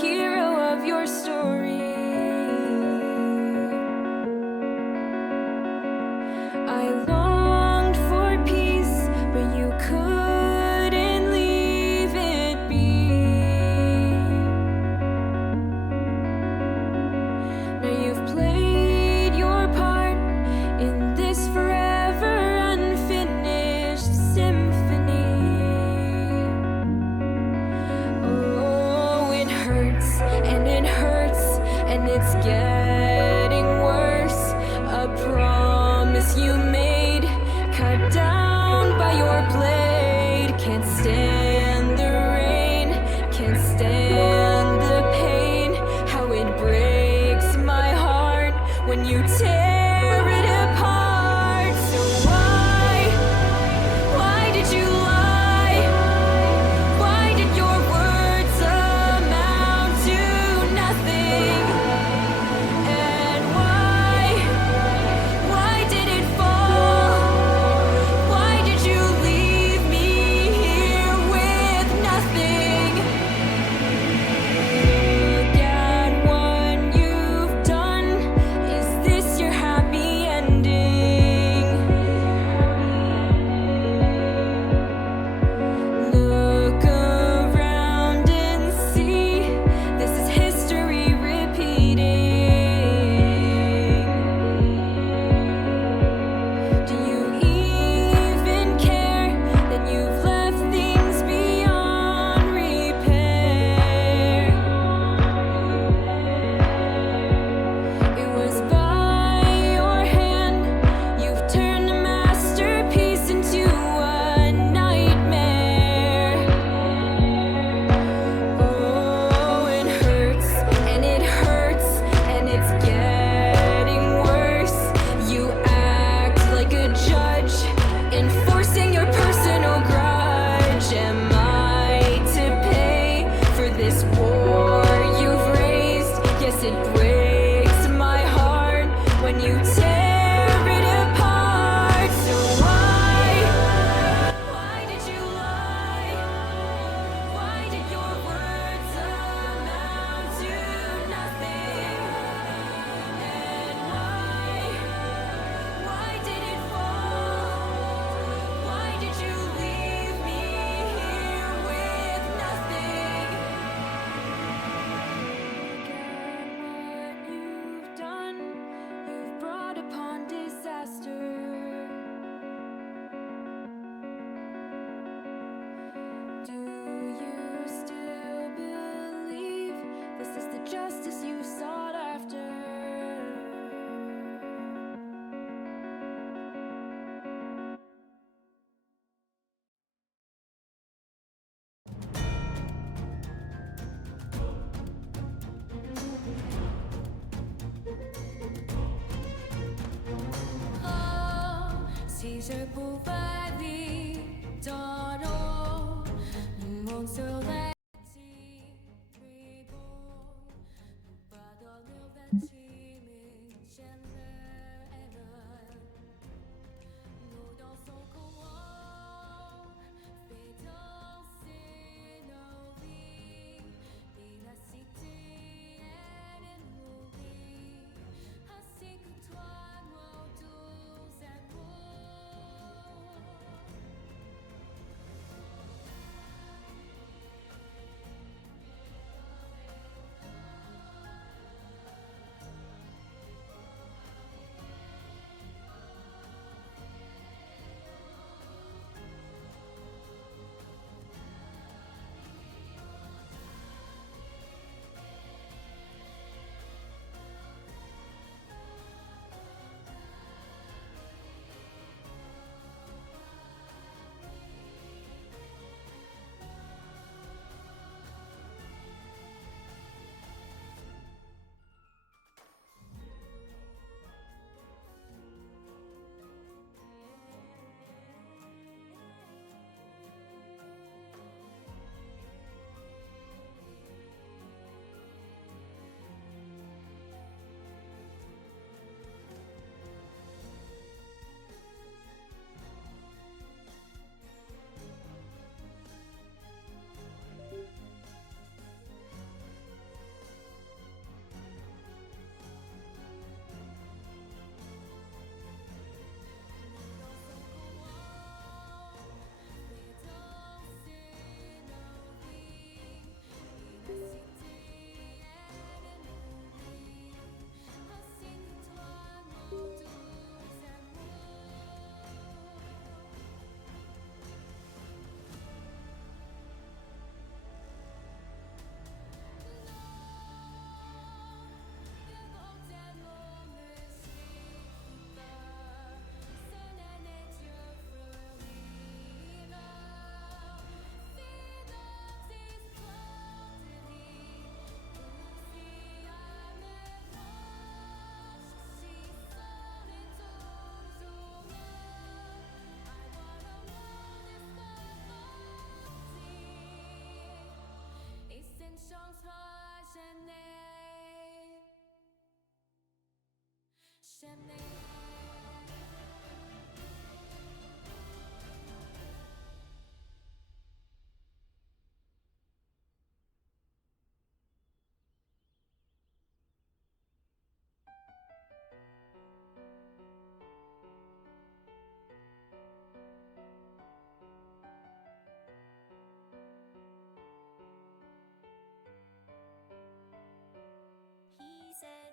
hero of your story. I longed for peace, but you couldn't leave it be. Now you've played your part in this forever unfinished symphony. Oh, it hurts, and it's getting worse. A promise you made, cut down by your blade. Can't stand the rain, can't stand the pain. How it breaks my heart when you tear it apart. So why did you lie? Why did your words amount to nothing? And why did it fall? Why did you leave me here with nothing? Look at what you've done. Is this your happy ending? Look around and see, this is history repeating. Do you even care that you've left things beyond repair? It was by your hand you've turned a masterpiece into a nightmare. Oh, it hurts, and it's getting worse. You act like a judge, enforcing your personal grudge. Am I to pay for this war you've raised? Yes, it breaks my heart when you tear it apart. So why did you lie? Why did your words amount to nothing? And why did it fall? Why did you leave me here with nothing? Look at what you've done. You've brought upon disaster. Do you still believe this is the justice you sought after? Caesar Bovary, Donald, Monsieur Letty, Reborn, Badonneau, Vetiming, Chandler, Evan. Nous dansons comment fait danser nos vies. Et la cité, elle est mourie, ainsi que toi, nos doux amours. 天上发现你，是你。He said,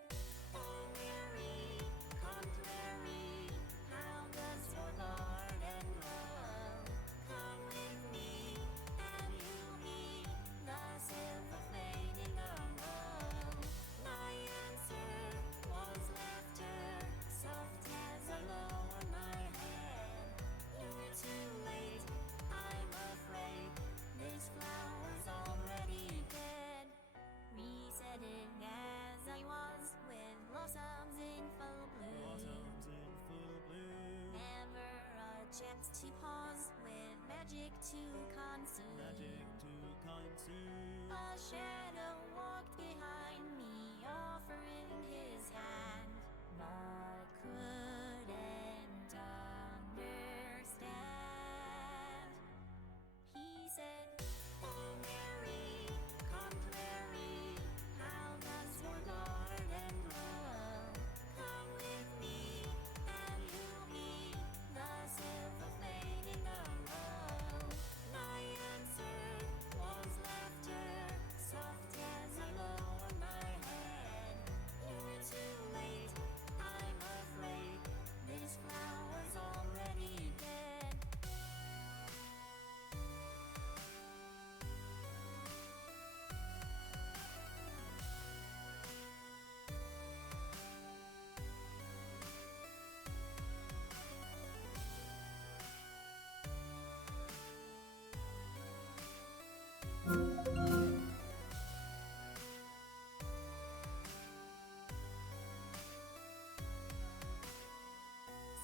"Oh Mary, contrary, how does your garden grow? Come with me, and you'll meet the silver fading alone." My answer was laughter, soft as a low on my head. You're too late, I'm afraid. This flower's already dead. Resetting as I was with blossoms in full bloom. Never a chance to pause with magic to consume. A shadow walked behind me, offering his hand, but couldn't understand. He said, "Oh Mary, contrary, how does your garden grow? Come with me, and you'll meet the silver fading alone." My answer was laughter, soft as a low on my head. You're too late, I'm afraid. This flower's already dead.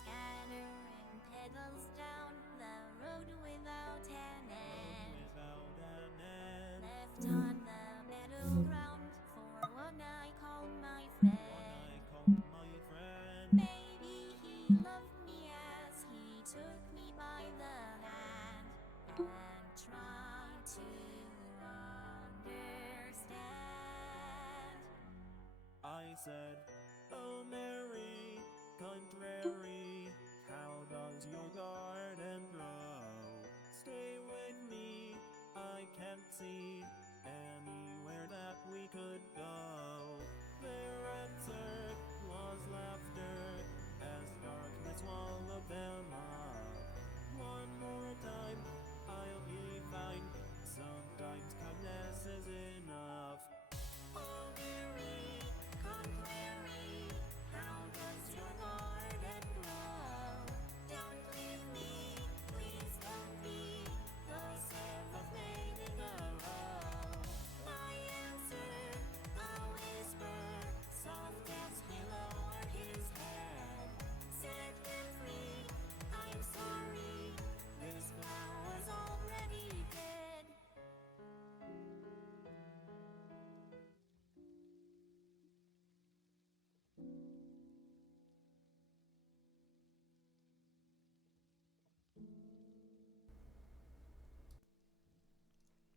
Scattering petals down the road without an end. Left on the battleground for one I called my friend. Maybe he loved me as he took me by the hand and tried to understand. I said, "Oh Mary, contrary, how does your garden grow? Stay with me, I can't see anywhere that we could go." Their answer was laughter as darkness swallowed them up. One more time, I'll be fine. Sometimes kindness is enough. Oh Mary, contrary, how does your garden grow? Don't leave me, please don't be the silver fading alone. My answer, a whisper, soft as he lowered his head. Set him free, I'm sorry, this flower's already dead.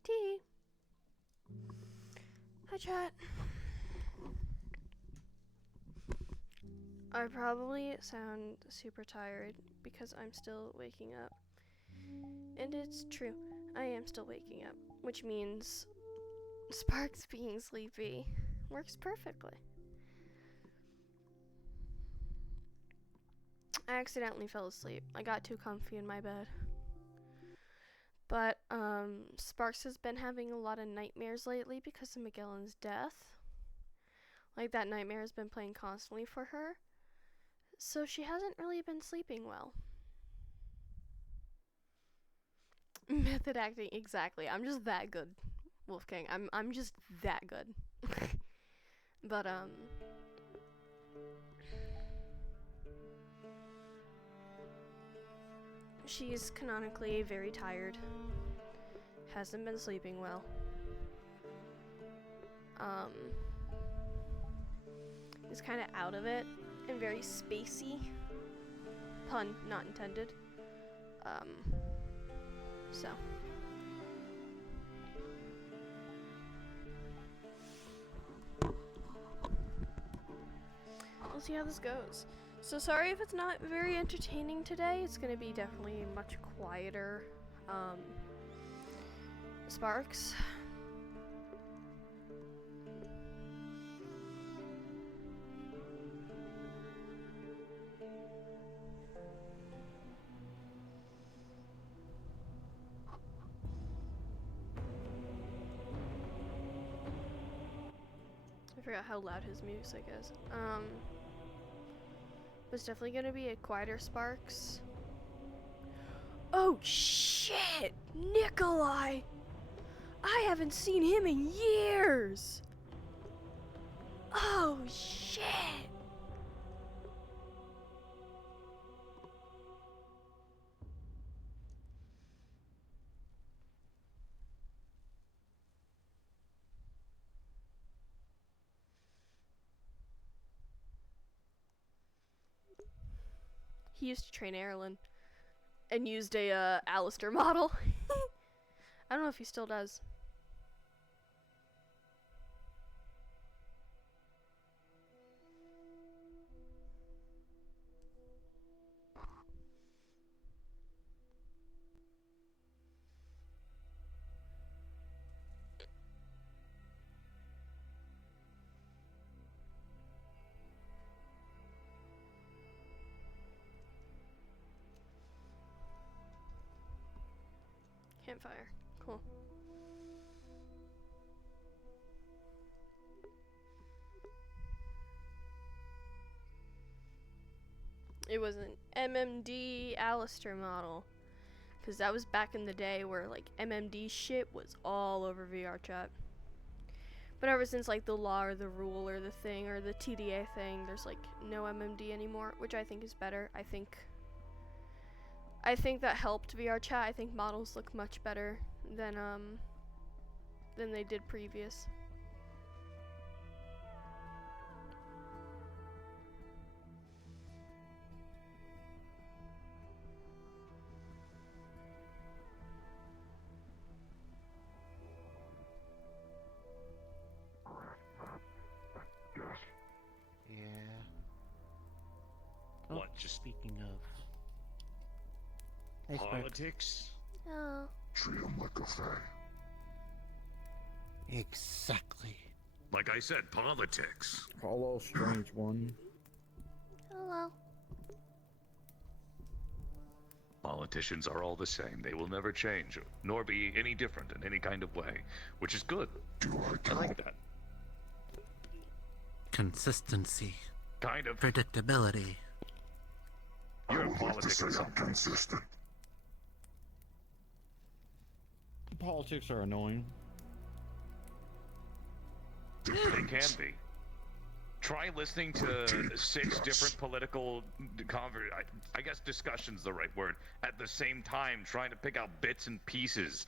Tea. Hi, chat. I probably sound super tired because I'm still waking up. And it's true, I am still waking up, which means Sparks being sleepy works perfectly. I accidentally fell asleep. I got too comfy in my bed. But Sparks has been having a lot of nightmares lately because of Magellan's death. Like, that nightmare has been playing constantly for her. So she hasn't really been sleeping well. Method acting, exactly. I'm just that good, Wolfgang. I'm just that good. But she's canonically very tired. Hasn't been sleeping well. is kind of out of it and very spacey. Pun not intended. So. We'll see how this goes. So sorry if it's not very entertaining today. It's gonna be definitely much quieter. Sparks. I forgot how loud his music is. Was definitely gonna be a quieter Sparks. Oh shit! Nikolai! I haven't seen him in years! Oh shit! He used to train Erlen and used a Alistair model. I don't know if he still does. Campfire. Cool. It was an MMD Alistair model. Because that was back in the day where, like, MMD shit was all over VR chat. But ever since, like, the law or the rule or the thing or the TDA thing, there's, like, no MMD anymore, which I think is better. I think that helped VR chat. I think models look much better than they did previous. Yeah. What, just speaking of Hey, Spark. politics? Oh. Treat him like a fae. Exactly. Like I said, politics. Hello, strange one. Hello. Politicians are all the same. They will never change, nor be any different in any kind of way, which is good. I like that. Consistency. Kind of. Predictability. You're in politics or something. Consistent. Politics are annoying. They can be. Try listening to 6 different political I guess discussion's the right word, at the same time, trying to pick out bits and pieces.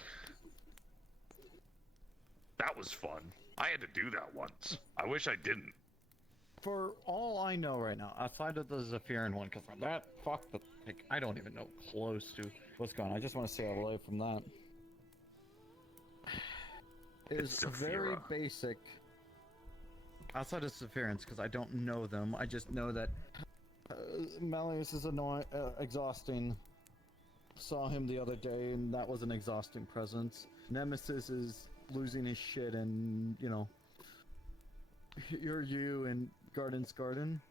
That was fun. I had to do that once. I wish I didn't. For all I know right now, outside of the Zephyrin one, because that, fuck the, like, I don't even know close to what's going on. I just want to stay away from that. Is very Zephyra. basic. Outside of Zephyrins, because I don't know them, I just know that Malleus is annoying, exhausting. Saw him the other day, and that was an exhausting presence. Nemesis is losing his shit, and you know, you're you and Garden's Garden.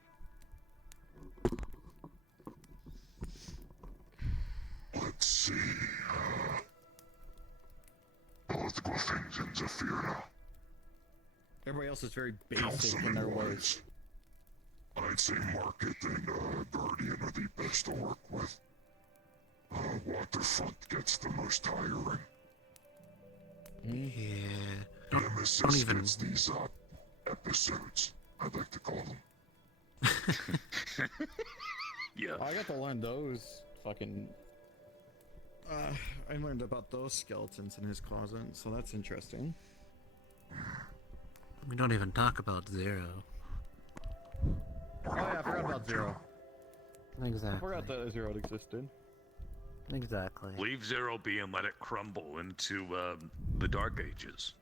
Let's see. Both Griffins and Zephyra. Everybody else is very basic in their ways. I'd say Market and Guardian are the best to work with. Waterfront gets the most tiring. Yeah. Don't Nemesis even- gets these episodes, I'd like to call them. Yeah. I got to learn those fucking. I learned about those skeletons in his closet, so that's interesting. We don't even talk about Zero. Oh yeah, I forgot about Zero. I Exactly. forgot that Zero existed. Exactly. Leave Zero be and let it crumble into the Dark Ages.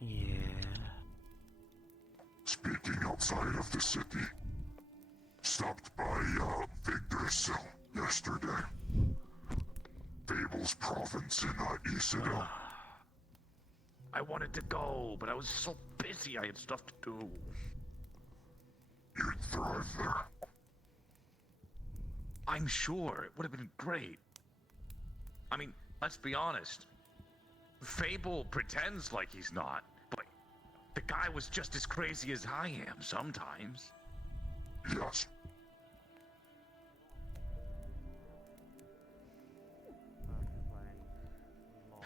Yeah. Speaking outside of the city, stopped by Yggdrasil yesterday. Fable's province in Isidel. I wanted to go, but I was so busy. I had stuff to do. You'd thrive there. I'm sure it would have been great. I mean, let's be honest. Fable pretends like he's not, but the guy was just as crazy as I am sometimes. Yes.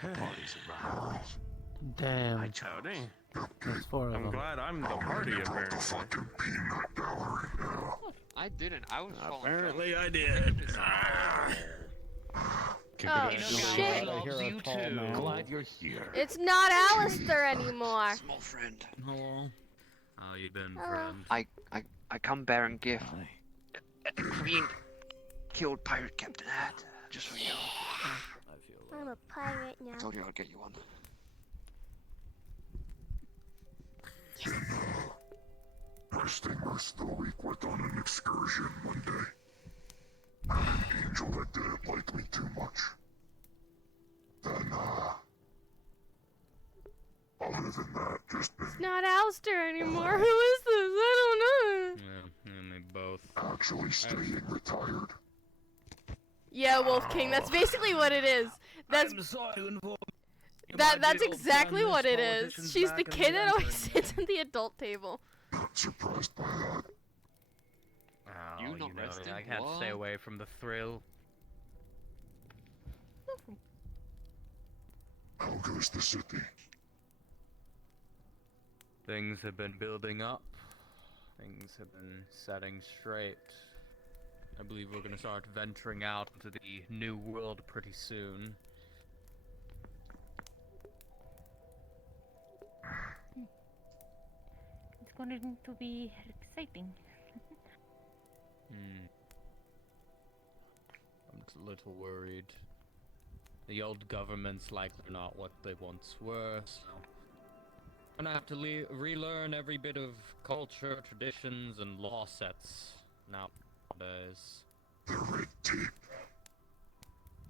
Parties around. Damn. Howdy. There's 4 of I'm them. glad I'm the party, The apparently. fucking peanut gallery, yeah. I didn't. I was following. Apparently I did. Oh, Congratulations. shit. I hear a tall man. Glad you're here. It's not Alistair anymore. Small friend. Hello. How you been, Hello. friend? I come bearing gift. The Queen killed pirate Captain Hat. Just for you. I'm a pirate I now. told you I'd get you one. Resting most of the week went on an excursion one day. An angel that didn't like me too much. Then, other than that, just been It's not Alistair anymore. Who is this? I don't know. Yeah, and they both. actually staying retired. Yeah, Wolf King. That's basically what it is. That's that's exactly what it is. She's the kid that always sits at the adult table. Not surprised by that. Oh, You not know, resting? I can't stay What? away from the thrill. How goes the city? Things have been building up. Things have been setting straight. I believe we're gonna start venturing out into the new world pretty soon. It's going to be exciting. I'm just a little worried. The old government's likely not what they once were, so I'm gonna have to relearn every bit of culture, traditions, and law sets nowadays. The red tape.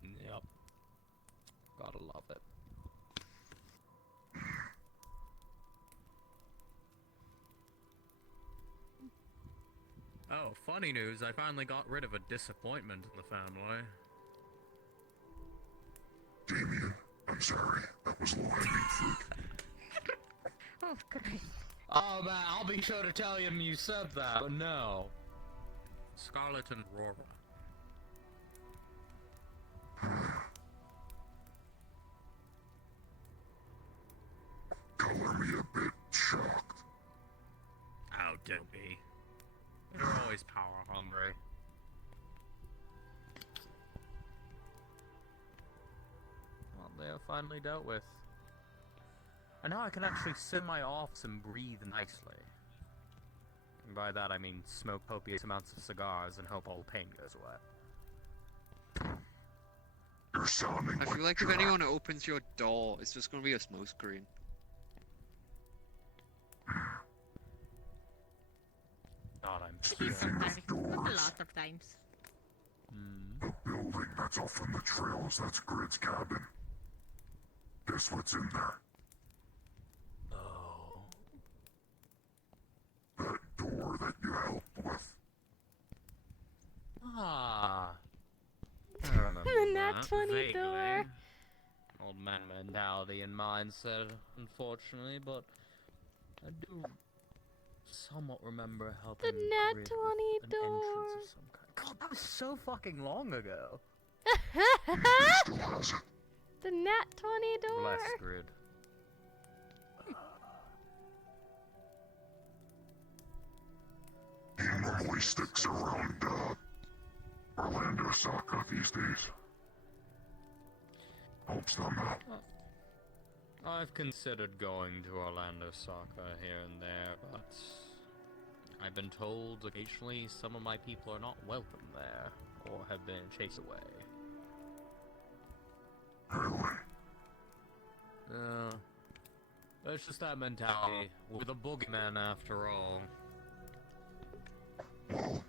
Yep. Gotta love it. Oh, funny news, I finally got rid of a disappointment in the family. Damien, I'm sorry. That was low-hanging fruit. Oh, Christ. Oh man, I'll be sure to tell him you said that, but no. Scarlet and Aurora. Color me a bit shocked. Oh, don't be. You're always power hungry. Well, they are finally dealt with. And now I can actually sit in my office and breathe nicely. And by that I mean smoke copious amounts of cigars and hope all pain goes away. You're sounding I feel like if Jack. anyone opens your door, it's just gonna be a smoke screen. God, I'm It is scared. sometimes, not a lot of times. The building that's off in the trails, that's Grid's cabin. Guess what's in there? Oh. That door that you helped with. Ah. I remember The Nat that, 20 vaguely. door. Old man mentality and mindset, unfortunately, but I do somewhat remember helping The Nat Grid 20 with an door. entrance of some kind. God, that was so fucking long ago. Still has it. The Nat 20 door. Bless Grid. He normally sticks around, Orlando Saka these days. Helps them out. I've considered going to Orlando Soccer here and there, but I've been told occasionally some of my people are not welcome there, or have been chased away. Really? It's just that mentality. We're the boogeyman after all. Well,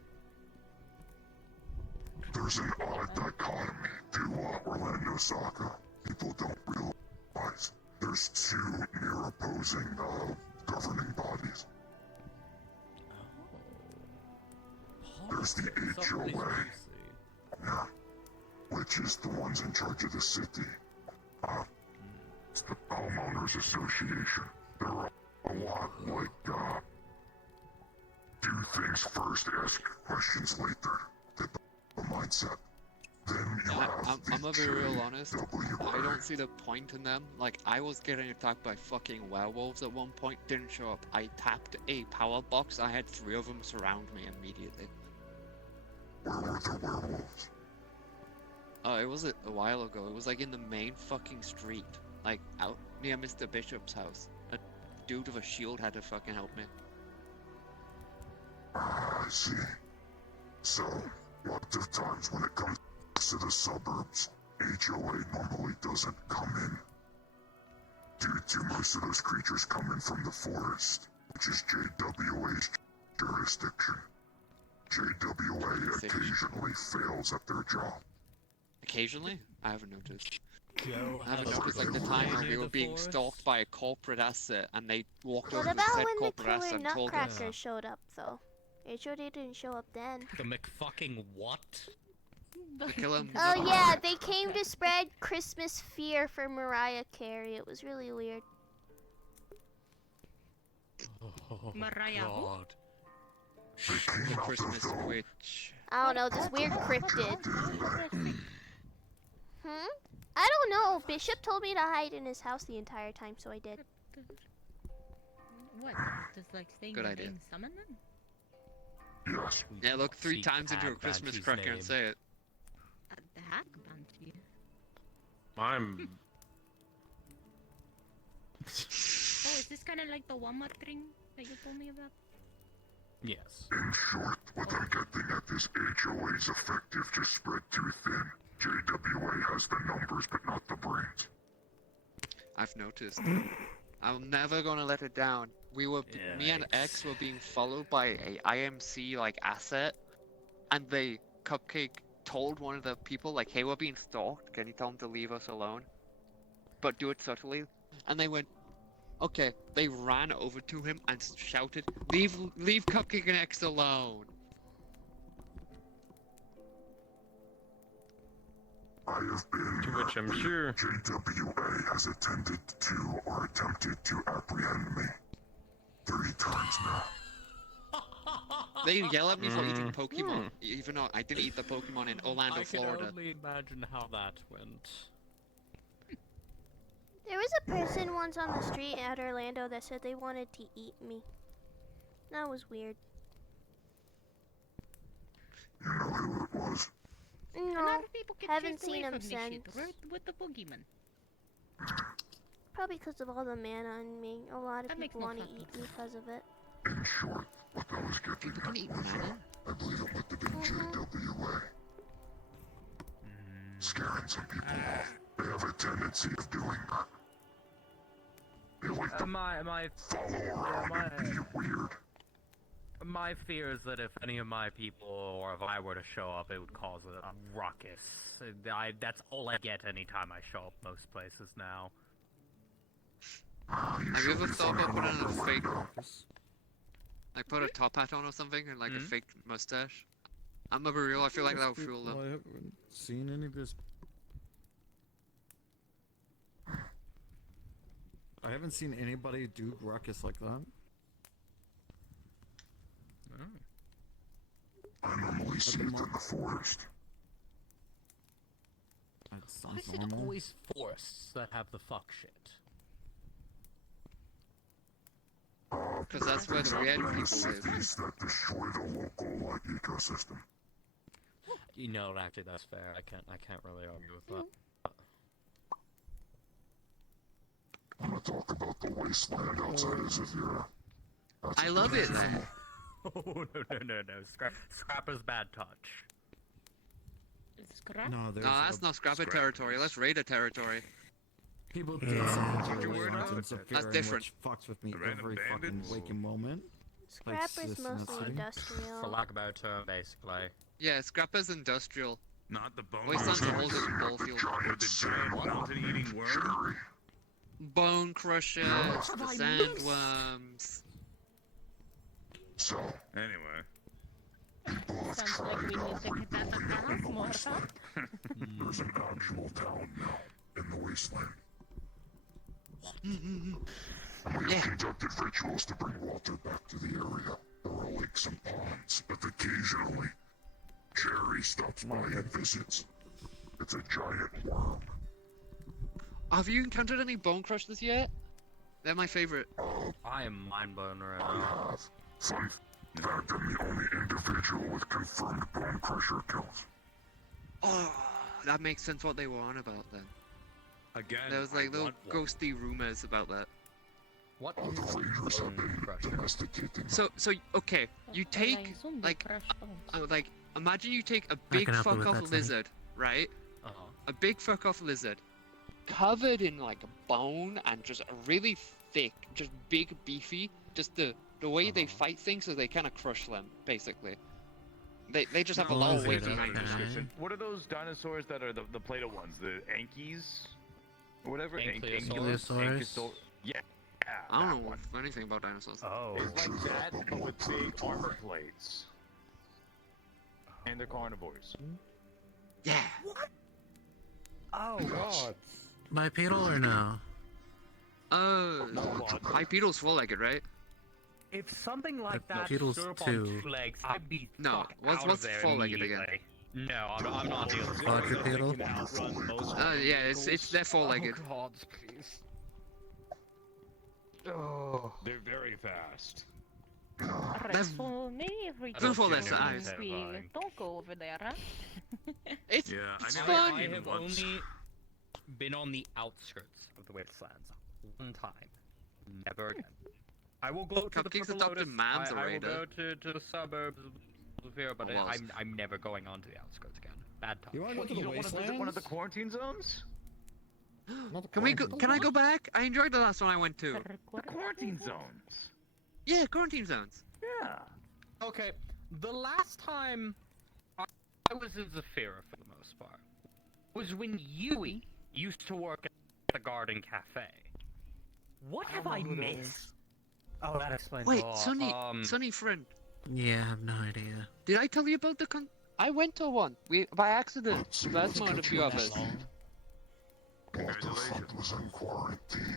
there's an odd dichotomy to Orlando Soccer. People don't realize there's two near opposing governing bodies. There's the HOA, yeah, which is the ones in charge of the city. It's the Homeowners Association. They're a lot like, do things first, ask questions later. Type of mindset. Then you have I'm gonna be real honest. JWA. I don't see the point in them. Like, I was getting attacked by fucking werewolves at one point, didn't show up. I tapped a power box, I had 3 of them surround me immediately. Where were the werewolves? Oh, it was a while ago. It was like in the main fucking street. Like, out near Mr. Bishop's house. A dude with a shield had to fucking help me. I see. So, lots of times when it comes to the suburbs, HOA normally doesn't come in. Due to most of those creatures coming from the forest, which is JWA's jurisdiction. JWA occasionally fails at their job. Occasionally? I haven't noticed. Joe I haven't noticed, like, the time we were being stalked by a corporate asset and they walked What over to about said when the corporate asset killer and told us. nutcracker showed up, though? HOD didn't show up then. The McFucking what? The killer Oh yeah, they came to spread Christmas fear for Mariah Carey. It was really weird. Oh, Mariah who? God. The Christmas witch. I don't know, this weird cryptid. I don't know. Bishop told me to hide in his house the entire time, so I did. What? Just like saying Good you're idea. being summoned then? Yes. Yeah, look 3 Seek times into a Hack Christmas Banshee's cracker name. and say it. The hack banshee. I'm. Oh, is this kind of like the Walmart thing that you told me about? Yes. In short, what I'm getting at is HOA's effective just spread too thin. JWA has the numbers but not the brains. I've noticed. I'm never gonna let it down. Me and X were being followed by a IMC like asset, and Cupcake told one of the people like, "Hey, we're being stalked. Can you tell them to leave us alone? But do it subtly." And they went, "Okay." They ran over to him and shouted, "Leave Cupcake and X alone." I have been. To which I'm sure. JWA has attempted to or attempted to apprehend me 3 times now. They yell at me for eating Pokemon, even though I didn't eat the Pokemon in Orlando, I can Florida. only imagine how that went. There was a person once on the street at Orlando that said they wanted to eat me. That was weird. You know who it was? A lot No, of people get haven't chased away seen him from this shit. since. We're with the boogeyman. Probably because of all the mana on me. A lot of That makes people no want to fucking eat me because of it. In short, what I was getting People can eat at was, mana? I believe it must have been JWA. Scaring some people off. They have a tendency of doing that. They like to My follow around and be weird. My fear is that if any of my people, or if I were to show up, it would cause a ruckus. That's all I get anytime I show up most places now. Have you ever thought about putting on a fake, like put a top hat on or something, and like a fake mustache? I'm gonna be real, I feel like that would fool Well, I them. haven't seen any of this. I haven't seen anybody do ruckus like that. I normally see it in the forest. That Why sounds is it normal. always forests that have the fuck shit? Because that's where the weird people live. Cities that destroy the local ecosystem. You know, actually, that's fair. I can't really argue with that. I'm gonna talk about the wasteland outside of Zephyr. I love it there. Oh, no. Scrapper's bad touch. Scrap? No, there's No, that's not Scrapper territory. Let's raid a territory. people did some Your word violence on in it? Zephyr, That's different. which fucks with me Random every fucking bandits? waking moment. Scrapper's this and mostly that's it. industrial. For lack of a better term, basically. Yeah, Scrapper's industrial. Not the bone Wasteland's a crusher. whole different ball field. Or the giant mountain-eating worm. Bone crushers, the sandworms. So, Anyway. people have Sounds tried like we it need out to right get that now in house the more wasteland. There's an actual town now in the wasteland. We have conducted rituals to bring Walter back to the area. There are lakes and ponds, but occasionally, Jerry stops by and visits. It's a giant worm. Have you encountered any bone crushers yet? They're my favorite. I am mind blown right I now. have. Fun fact, I'm the only individual with confirmed bone crusher kills. Oh, that makes sense what they were on about then. Again, There was I like little want one. ghosty rumors about that. What The is Rangers have bone been crusher? domesticating. So okay, you take like imagine you take a big can help you fuck with off that, Sonny. lizard, right? Uh-huh. A big fuck off lizard, covered in like bone and just really thick, just big beefy. Just the way they fight things, so they kind of crush them basically. They just have a Oh, lot is of weight it? behind them. Okay. What are those dinosaurs that are the Play-Doh ones? The Ankies? Or whatever? Ankylosaurus? Ankylosaurus? Yeah. I that don't know one. anything about dinosaurs. Oh. It's like that, but with big armor plates. And they're carnivores. Yeah. Oh, what? Bipedal or no? Bipedal's four-legged, right? If something like that Bipedal's stood up on two. 2 legs, I'd be No, fucked what's- out what's of there four-legged again? immediately. No, I'm not dealing with Quadrupedal? Yeah, it's they're four-legged. Oh, gods, please. They're very fast. Rest for me, Don't fall their Rachel. size. We don't go over there, huh? It's Yeah, it's I fun. I have once. only been on the outskirts of the wastelands one time. Never again. I will go to the Cupcake's Purple adopted Lotus. man's a I will raider. go to the suburbs of here, but Oh, was. I'm never going on to the outskirts again. Bad time. You want to go to You the don't want to visit one of the wastelands? quarantine zones? Not the Can we go? quarantine Can I zone. go back? I enjoyed the last one I went to. The quarantine zones. Yeah, quarantine zones. Yeah. Okay, the last time I was in Zafira for the most part was when Yui used to work at the Garden Cafe. What have I missed? Oh, that explains Wait, a lot. Sunny friend. Yeah, I have no idea. Did I tell you about the I went to one. We by accident. Vesma and a few others. What the fuck was in quarantine?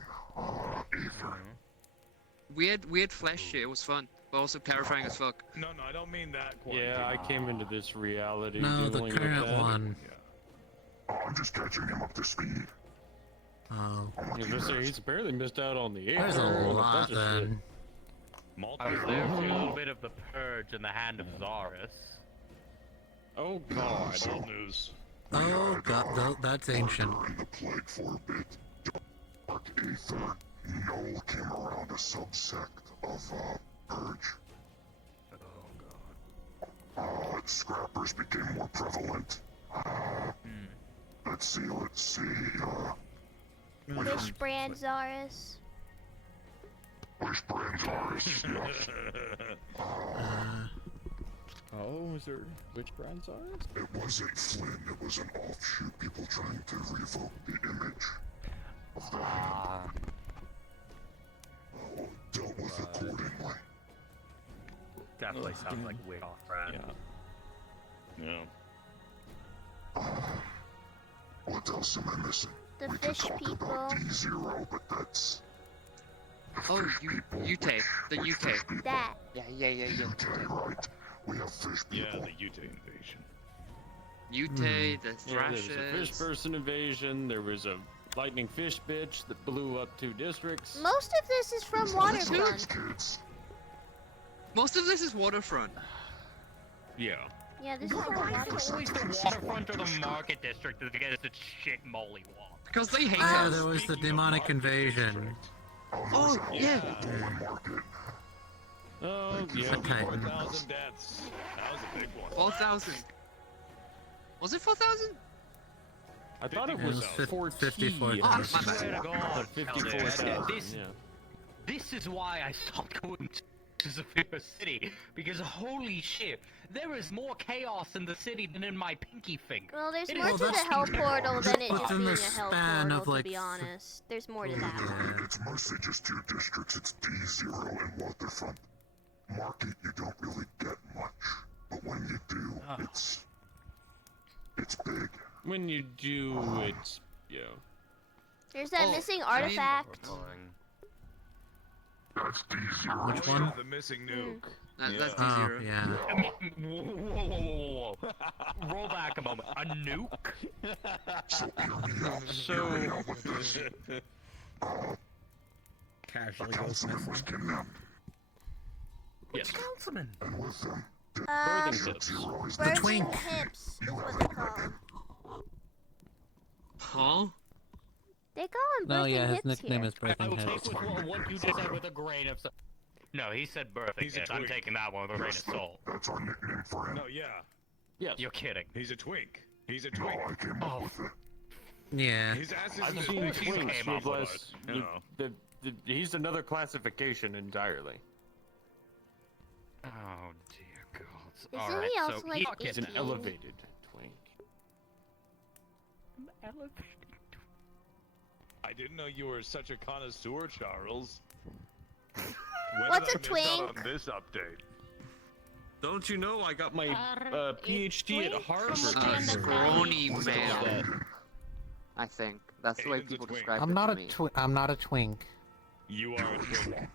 Ether. We had flesh shit. It was fun, but also terrifying as fuck. No, I don't mean that. Yeah, I came into this reality. No, the dealing with current that. one. I'm just catching him up to speed. Oh. He's barely missed out on the air. There's a and lot bunch of shit. then. I was there for a little bit of the purge in the hand of Zarus. Oh god. Old news. Oh god, that's ancient. During the plague for a bit, Dark Aether, Noel came around a subsect of, Purge. Scrappers became more prevalent. Let's see, Fish brand Zarus. Which brands are yes. Oh, is there which brands are it? It wasn't Flynn, it was an offshoot, people trying to revoke the image of the hand. Dealt with accordingly. Definitely sounds like way off brand. Yeah. What else am I missing? The We can fish talk people. about D0, but that's... Oh, Ute, the Ute. That. Yeah. Ute, right. We have fish people. Yeah, the Ute invasion. Ute, the Yeah, there was thrashes. a fish person invasion. There was a lightning fish bitch that blew up 2 districts. Most of this is from Waterfront. Kids. Most of this is waterfront. Yeah. Yeah, this is all Why water. is it always the waterfront or the market district that gets its shit mollywop? Because they hate Ah, us. there was the demonic invasion. Oh, yeah. Oh, yeah, The Titan. 4,000 deaths. That was a big one. 4,000. Was it 4,000? I thought it It was was 54,000. Oh, my I swear to God, 54,000. this, Yeah. this is why I stopped going to Zephyr City, because holy shit, there is more chaos in the city than in my pinky finger. Well, there's It more is to the that's- hell portal than it just within being the a hell span portal, of, to like, be honest. There's more to that one. Yeah. It's mostly just two districts. It's D0 and Waterfront. Market, you don't really get much, but when you do, it's big. When you do, it's There's that Oh, missing I mean- artifact. That's D0. Which one? The missing nuke. That's Oh, D0. yeah. Whoa. Roll back a moment. A nuke? Casually goes missing. Yes. Councilman. Birthing twink. hips is what they call him. Huh? They call him No, birthing yeah, his hips nickname here. is Breaking I will Heads. take what you just said with a grain of salt. No, he said birthing He's a hips. I'm twink. taking that one with a grain of salt. That's our nickname for him. No, yeah. Yes. You're kidding. He's a twink. He's a No, twink. I came up with it. Yeah. His ass is I've in his seen twink. twinks came up with with less. it, you know. He's another classification entirely. Oh dear God. Isn't Alright, he also so like He's an 18? elevated twink. I didn't know you were such a connoisseur, Charles. When What's did a I miss out twink? on this update? Don't you know I got my Are PhD at twinks Harvard? from what I understand? Scrawny Stuff man. that- I think. That's the way Aiden's a people twink. describe I'm it not to a me. I'm not a twink. You are a twink.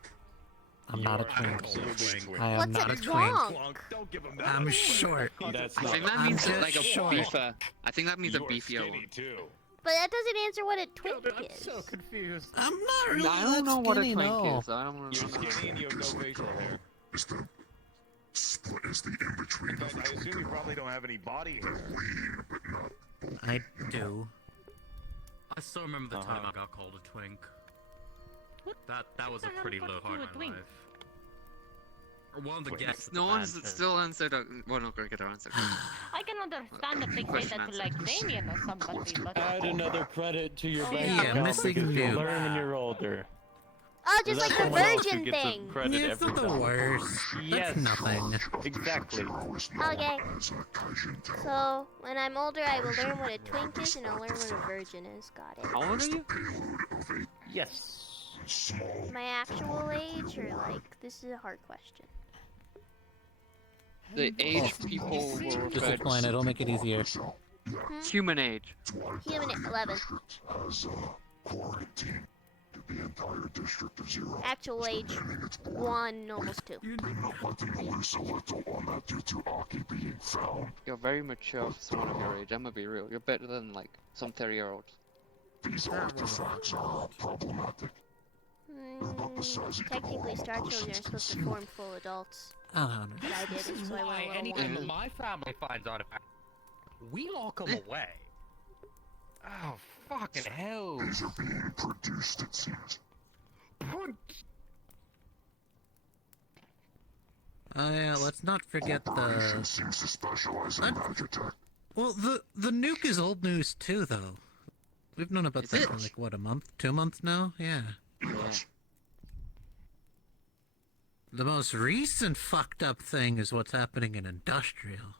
I'm You not a are twink. absolutely a twink. I am What's not a a twink. twonk? Clonk, don't give him that. I'm short. That's I not. think that I'm means just like a short. beefer. I think that means a You are beefier skinny one. too. But that doesn't answer what a twink I'm is. so confused. I'm not really I don't that know what a skinny, twink no. is. I don't know. You're skinny and you have no facial hair. Is the split is the in between In of fact, the I assume you probably don't have any body hair. lean, but not bulky. I do. I still remember the time I got called a twink. That was a the hell pretty got low you point a in my twink? life. Or one of the guests. at No the one's band still answered. Well, not gonna get our answer. I can understand if they say Question that to like Damien or somebody, but Add another credit to your bank yeah, account missing because you nuke. learn when you're older. Oh, just like the Someone else who virgin gets a thing. credit Yeah, it's every not the time. worst. Yes. That's nothing. Exactly. Okay. So, when I'm older, I will learn what a twink is and I'll learn what a virgin is. Got it. How old are you? Yes. My actual age, or like, this is a hard question. The age people will Just refer explain it, to it'll make it easier. human age. Human 11. Has quarantine to the entire district of 0. Actual age 1, almost 2. Been not letting loose a little on that due to Aki being found. You're very mature for someone of your age. I'm gonna be real. You're better than like some 30-year-olds. These artifacts are problematic. Technically, Star Children are supposed to form full adults. I don't know. But I didn't, so I went a little Anytime whiny. my family finds artifacts, we lock them away. Oh, fucking hell. These are being produced, it seems. Oh yeah, let's not forget Operation the. seems to specialize in Magitech. Well, the nuke is old news too, though. We've known about that for like what, a month, 2 months now? Yeah. Yes. The most recent fucked up thing is what's happening in Industrial.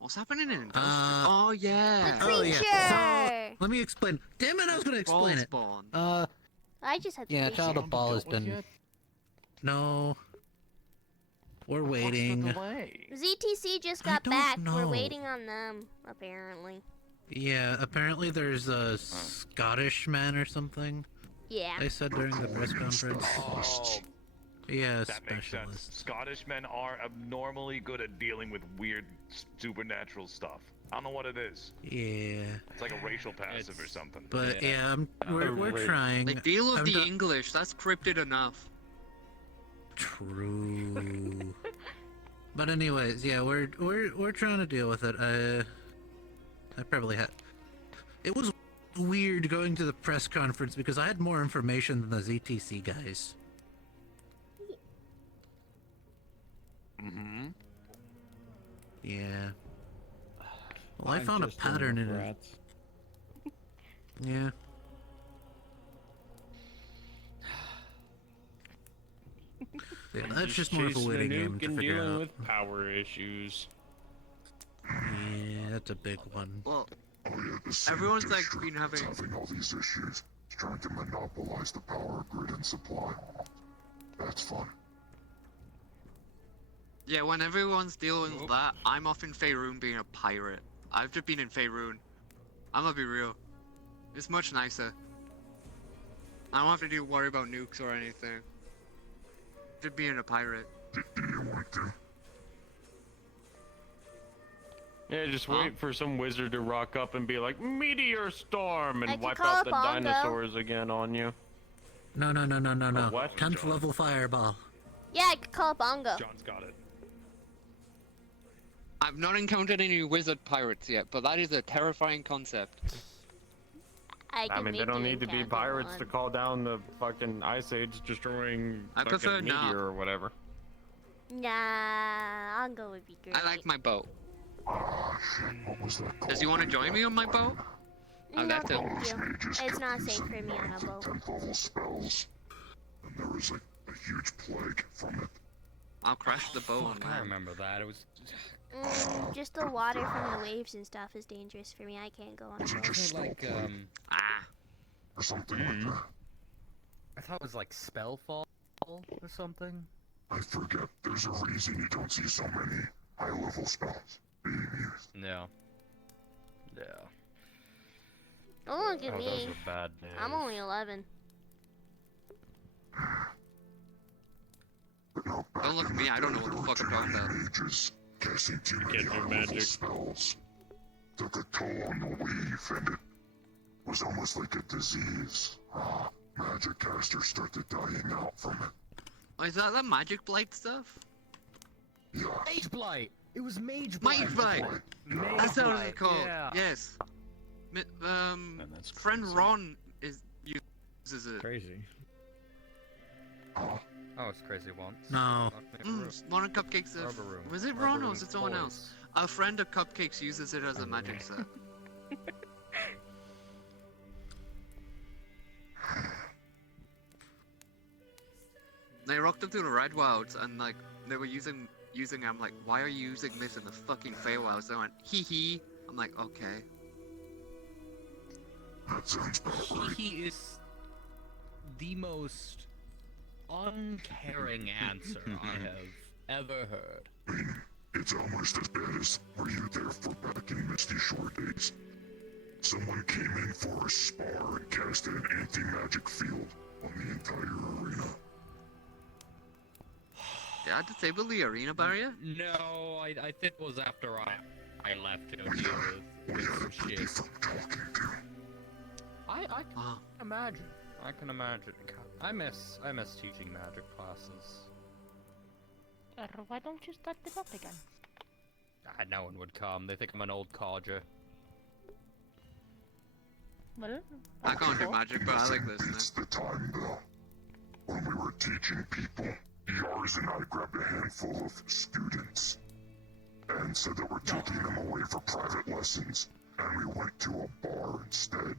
What's happening in Industrial? Oh yeah. The Oh yeah. creature! So let me explain. Damn it, I was gonna explain it. Ballspawn. I just had the Yeah, creature. Child of Ball has been. No. We're waiting. ZTC just got don't back. We're know. waiting on them, apparently. Yeah, apparently there's a Scottish man or something. Yeah. They said during the press conference. Oh, Yeah, that makes sense. specialist. Scottish men are abnormally good at dealing with weird supernatural stuff. I don't know what it is. Yeah. It's like a racial passive or something. But yeah, we're trying. They deal with I'm the not- English. That's cryptid enough. True. But anyways, yeah, we're trying to deal with it. I probably had. It was weird going to the press conference because I had more information than the ZTC guys. Mm-hmm. Yeah. Well, I found a pattern in it. Yeah. Yeah, that's just more of a chasing waiting game nuke to and figure dealing out. with power issues. Yeah, that's a big one. Well, Oh yeah, the same everyone's like district been that's having. having all these issues, trying to monopolize the power grid and supply. That's fun. Yeah, when everyone's dealing with that, I'm off in Faerun being a pirate. I've just been in Faerun. I'm gonna be real. It's much nicer. I don't have to worry about nukes or anything. Just being a pirate. Do you want to? Yeah, just wait for some wizard to rock up and be like, meteor storm, I and can wipe call out up the Ongo. dinosaurs again on you. No. what? 10th level fireball. Yeah, I could call up Ongo. John's got it. I've not encountered any wizard pirates yet, but that is a terrifying concept. I I mean, they don't need to be pirates to call down the fucking ice age, destroying I prefer fucking not. meteor or whatever. Nah, Ongo would be great. I like my boat. What was that called? Does he want to join me on my boat? I'll No, let him. thank you. It's not safe for me on a boat. 10th level spells, and there was a huge plague from it. I'll crash the boat. I remember that. It was. Just the water from the waves and stuff is dangerous for me. I can't go on a Was it boat. just like plague Ah. or something like that? I thought it was like Spellfall or something. I forget. There's a reason you don't see so many high-level spells being used. No. Yeah. Don't look at Oh, those me. were bad days. I'm only 11. Don't look at me. I don't know what the fuck I'm talking about. Mages casting too many Get your high-level magic. spells took a toll on the weave, and it was almost like a disease. Magic casters started dying out from it. Oh, is that the magic blight stuff? Yeah. Mage Blight! It was Mage Blight! Mage blight! Mage That's what Blight, it's called. yeah. Yes. Friend Ron uses it. Crazy. Oh, it's crazy once. No. One of Cupcake's. Rubber Room. Was it Rubber Ron or Room was it someone boys. else? A friend of Cupcakes uses it as a magic set. They rocked up to the Red Wilds and like they were using. I'm like, why are you using this in the fucking Feywilds? They went, hee hee. I'm like, okay. That sounds about right. He is the most uncaring answer I have ever heard. It's almost as bad as were you there for back in Misty Shore days. Someone came in for a spar and casted an anti-magic field on the entire arena. Did I disable the arena barrier? No, I think it was after I left to go deal with some shit. I can imagine. I can imagine. I miss teaching magic classes. Why don't you start it up again? No one would come. They think I'm an old codger. Well, I can't do magic, but I like this. It's the time, though. When we were teaching people, Yars and I grabbed a handful of students and said that we're taking them away for private lessons, and we went to a bar instead.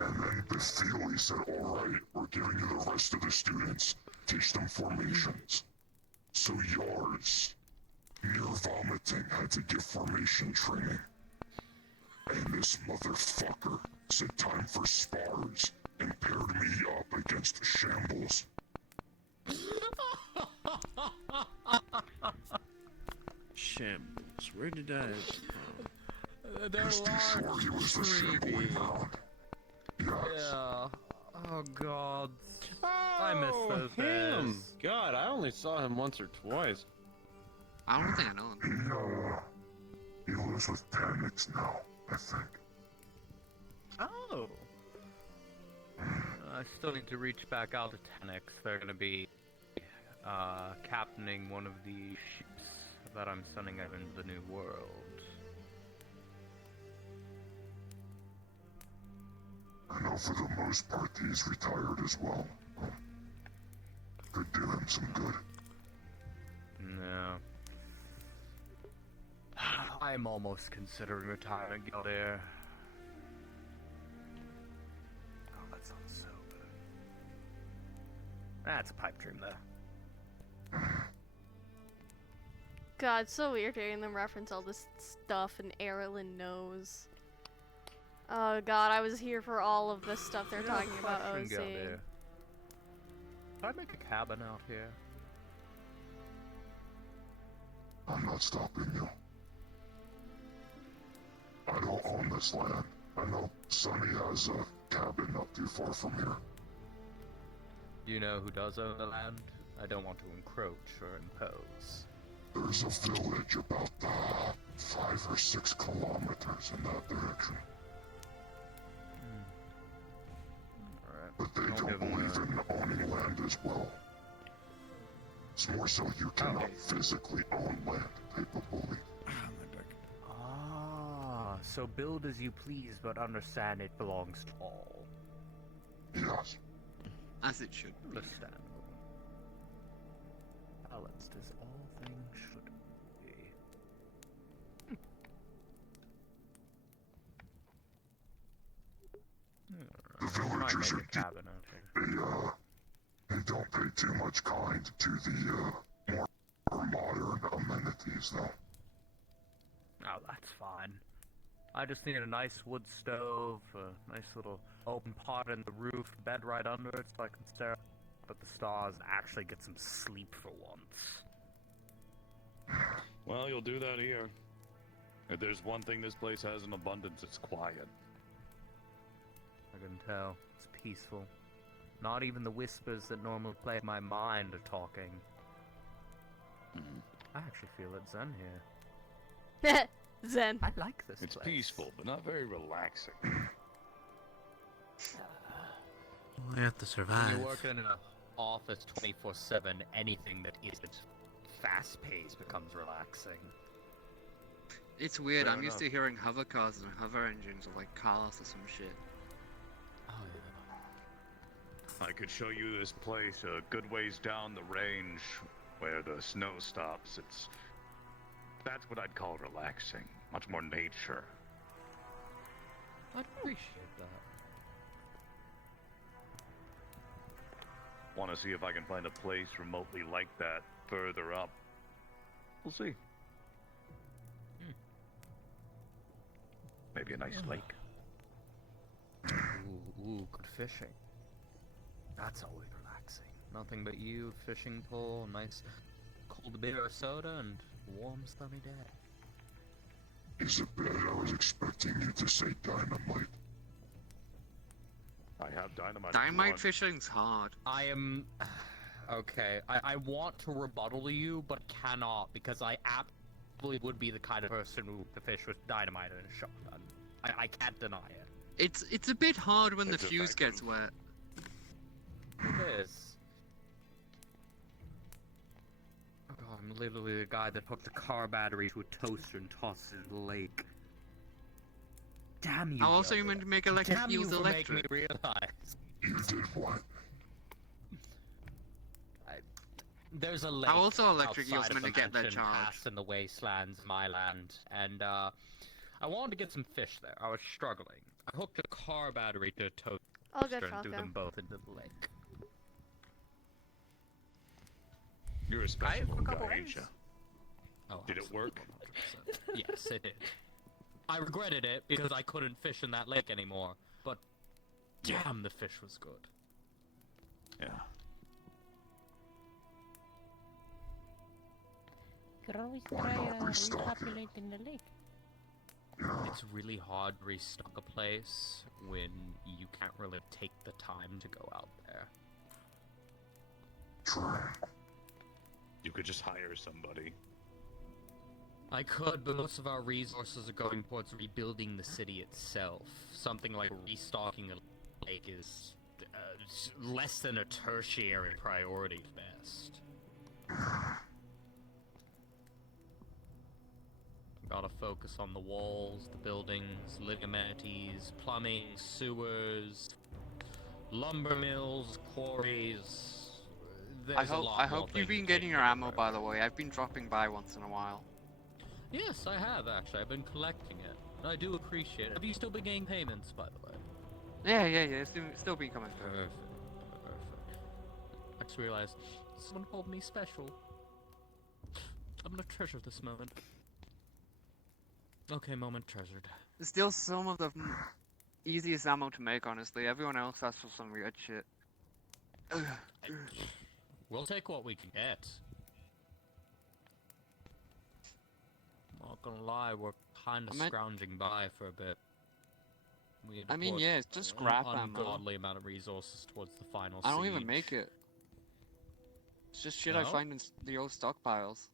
And then Betheli said, alright, we're giving you the rest of the students. Teach them formations. So Yars, near vomiting, had to give formation training. And this motherfucker said time for spars and paired me up against Shambles. Shambles. Where did I? Misty swore he was the shambling round. Yeah. Oh god. I miss those him. days. God, I only saw him once or twice. I don't think I know him. No. He lives with Panics now, I think. Oh. I still need to reach back out to Tenix. They're gonna be captaining one of the ships that I'm sending out into the new world. I know for the most part he's retired as well. Could do him some good. No. I'm almost considering retirement, Gildair. Oh, that sounds so good. That's a pipe dream, though. God, it's so weird hearing them reference all this stuff and Erilyn knows. Oh god, I was here for all of this stuff they're talking about OC. Can I make a cabin out here? I'm not stopping you. I don't own this land. I know Sonny has a cabin not too far from here. You know who does own the land? I don't want to encroach or impose. There's a village about 5 or 6 kilometers in that direction. But they don't believe in owning land as well. It's more so you cannot physically own land type of belief. Ah, so build as you please, but understand it belongs to all. Yes. As it should be. Understandable. Balanced as all things should be. The villagers they don't pay too much kind to the more modern amenities though. Oh, that's fine. I just need a nice wood stove, a nice little open pot in the roof, bed right under it so I can stare up at the stars and actually get some sleep for once. Well, you'll do that here. If there's one thing this place has in abundance, it's quiet. I can tell. It's peaceful. Not even the whispers that normally play in my mind are talking. I actually feel it zen here. Zen. I like this It's place. peaceful, but not very relaxing. We have to When survive. you're working in an office 24/7, anything that isn't fast-paced becomes relaxing. It's weird, Fair I'm used to hearing hover cars and hover engines or like cars or some shit. Oh, I could show you this place a good ways down the range where the snow stops. That's what I'd call relaxing. Much more nature. I'd appreciate that. Want to see if I can find a place remotely like that further up. We'll see. Maybe a nice lake. Ooh, good fishing. That's always relaxing. Nothing but you, fishing pole, nice cold beer or soda, and warm sunny day. Isabel, I was expecting you to say dynamite. I have dynamite. Dynamite fishing's hard. I am... Okay, I want to rebuttal you, but cannot, because I absolutely would be the kind of person who would fish with dynamite and a shotgun. I can't deny it. It's a bit hard when the It's fuse effective. gets wet. It is. Oh god, I'm literally the guy that hooked a car battery to a toaster and tossed it in the lake. Damn you! How else are you Gilbert. meant to make electric Damn you use for making me electric? realize. You did what? There's a lake How else are electric eels outside of meant the to get their mansion charge? past in the wastelands, my land, and I wanted to get some fish there. I was struggling. I hooked a car battery to a toaster All good, and threw Falco. them both into the lake. You're a special little guy, ain't ya? Oh, Did it work? 100%. Yes, it did. I regretted it because I couldn't fish in that lake anymore, but damn, the fish was good. Yeah. Could always Why try not restock it? repopulating the lake. It's really hard to restock a place when you can't really take the time to go out there. True. You could just hire somebody. I could, but most of our resources are going towards rebuilding the city itself. Something like restocking a lake is less than a tertiary priority at best. Gotta focus on the walls, the buildings, living amenities, plumbing, sewers, lumber mills, quarries. There's a lot I more hope you've things been getting your taken ammo, care by of. the way. I've been dropping by once in a while. Yes, I have actually. I've been collecting it. And I do appreciate it. Have you still been getting payments, by the way? Yeah. It's still been coming through. Perfect. I just realized someone called me special. I'm gonna treasure this moment. Okay, moment treasured. It's still some of the easiest ammo to make, honestly. Everyone else asks for some weird shit. Ugh. We'll take what we can get. Not gonna lie, we're kind of scrounging by for a bit. We I mean, put yeah, it's just scrap an ammo. ungodly amount of resources towards the final I don't even siege. make it. It's just shit I No? find in the old stockpiles.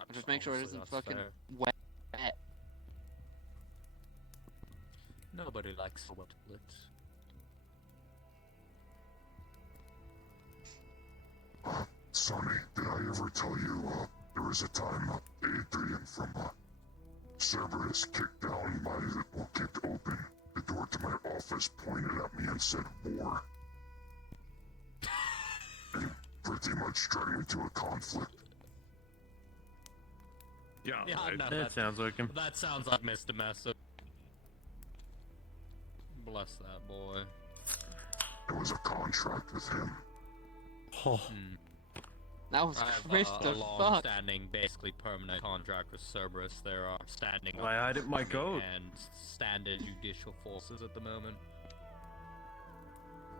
I just make sure it Honestly, isn't that's fucking fair. wet. Nobody likes a wet bullet. Sonny, did I ever tell you, there was a time Adrian from, Cerberus kicked down kicked open the door to my office, pointed at me and said, war. And pretty much dragged me to a conflict. Yeah, no, that sounds like him. That sounds like Mr. Messer. Bless that boy. There was a contract with him. Oh. That was I have Mr. a Fuck. long-standing, basically permanent contract with Cerberus. There are standing Why I did my goat. and standard judicial forces at the moment.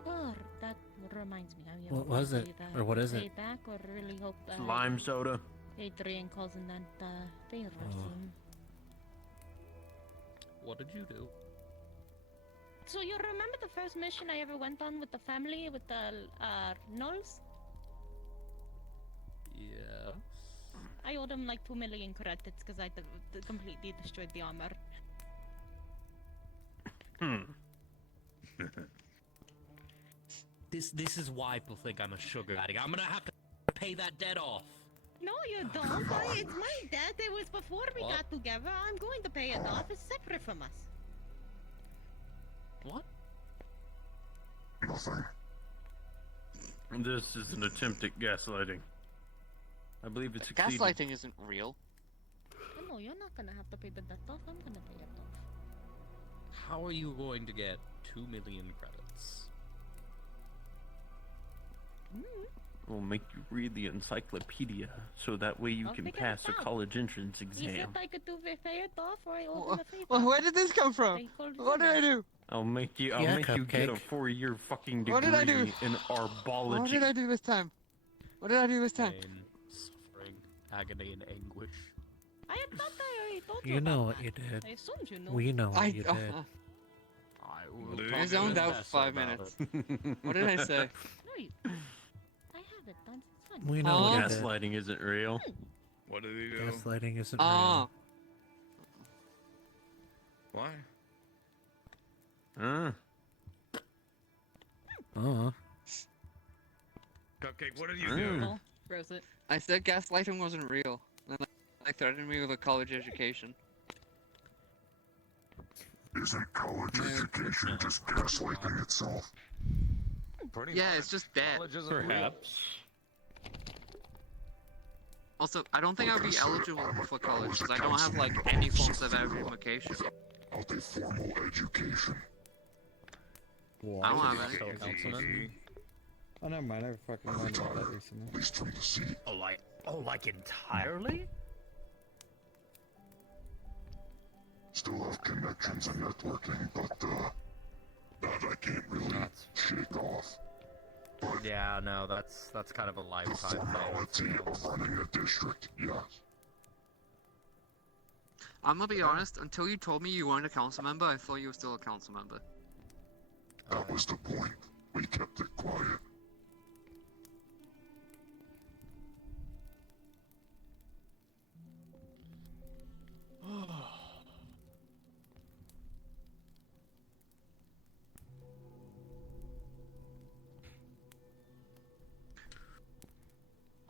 Oh, that reminds me. I What was it? Or what is it? Back, or really hope that Lime soda. Adrian calls in that favor soon. What did you do? So you remember the first mission I ever went on with the family with the Knolls? Yeah. I owed him like 2 million credits because I completely destroyed the armor. This is why people think I'm a sugar daddy. I'm gonna have to pay that debt off. No, you don't. It's my debt. It was before we What? got together. I'm going to pay it off. It's separate from us. What? Nothing. This is an attempt at gaslighting. I believe it's succeeded. Gaslighting isn't real. Oh, no, you're not gonna have to pay the debt off. I'm gonna pay it off. How are you going to get 2 million credits? We'll make you read the encyclopedia, so that way you I'll can figure pass it a out. college entrance He said exam. I could pay it off, or I owe him a favor. Well, where did this come from? They called What did I do? I'll make you Yeah, get a Cupcake. 4-year fucking degree What did I do? in arbology. What did I do this time? What did I do this time? Pain, suffering, agony, and anguish. I had thought I already told you You know about what that. you did. I assumed you knew. We know what you did. I zoned out for 5 minutes. What did I say? No, I have it done. It's fine. We know what you did. Gaslighting isn't real. What did he do? Gaslighting isn't Oh. Why? real. Cupcake, what did you do? Oh, gross it. I said gaslighting wasn't real. And then they threatened me with a college education. Isn't college education just gaslighting itself? Pretty Yeah, much. it's just dead. College isn't real. Perhaps. Also, I don't think I'll be eligible for college because I don't have like any forms of education. Without a formal education. I don't have So, any. councilman? Oh, never mind. I fucking learned about that recently. At least from the seat. Oh, like entirely? Still have connections and networking, but, that I can't really shake off. But Yeah, no, that's kind of a the lifetime formality thing. of running a district, yes. I'm gonna be honest, until you told me you weren't a council member, I thought you were still a council member. That was the point. We kept it quiet.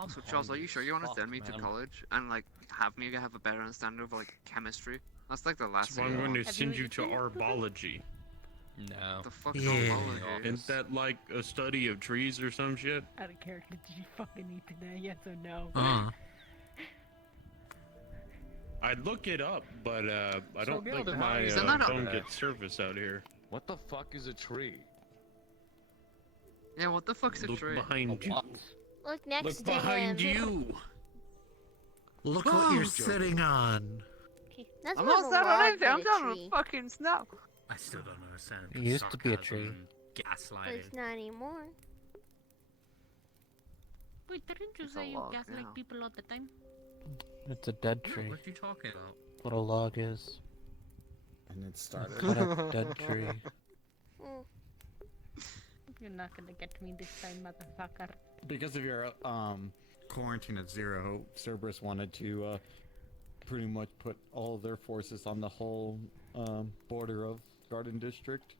So Charles, are you sure you want to send me to college and like have me have a better understanding of like chemistry. That's like the last So thing. I'm I going to want. send you to arbology. No. The fuck Yeah. arbology? Isn't that like a study of trees or some shit? Out of character, did you fucking need to know? Yes or no? I'd look it up, but I don't think Gilda, my isn't phone gets service out here. What the fuck is a tree? Yeah, what the fuck's a Look tree? behind you. Look next Look to behind him. you. Look what you're sitting on. That's I'm more not of a sat on log anything. than I'm a sat on tree. a fucking snow. I still don't understand. It used to be a tree. sarcasm and But Gaslighting. it's not anymore. Wait, didn't you It's a say you log gaslight now. people all the time? It's a dead tree. What are you talking about? What a log is. And it started. What a dead tree. Mm. You're not gonna get me this time, motherfucker. Because of your quarantine at 0, Cerberus wanted to pretty much put all of their forces on the whole border of Garden District.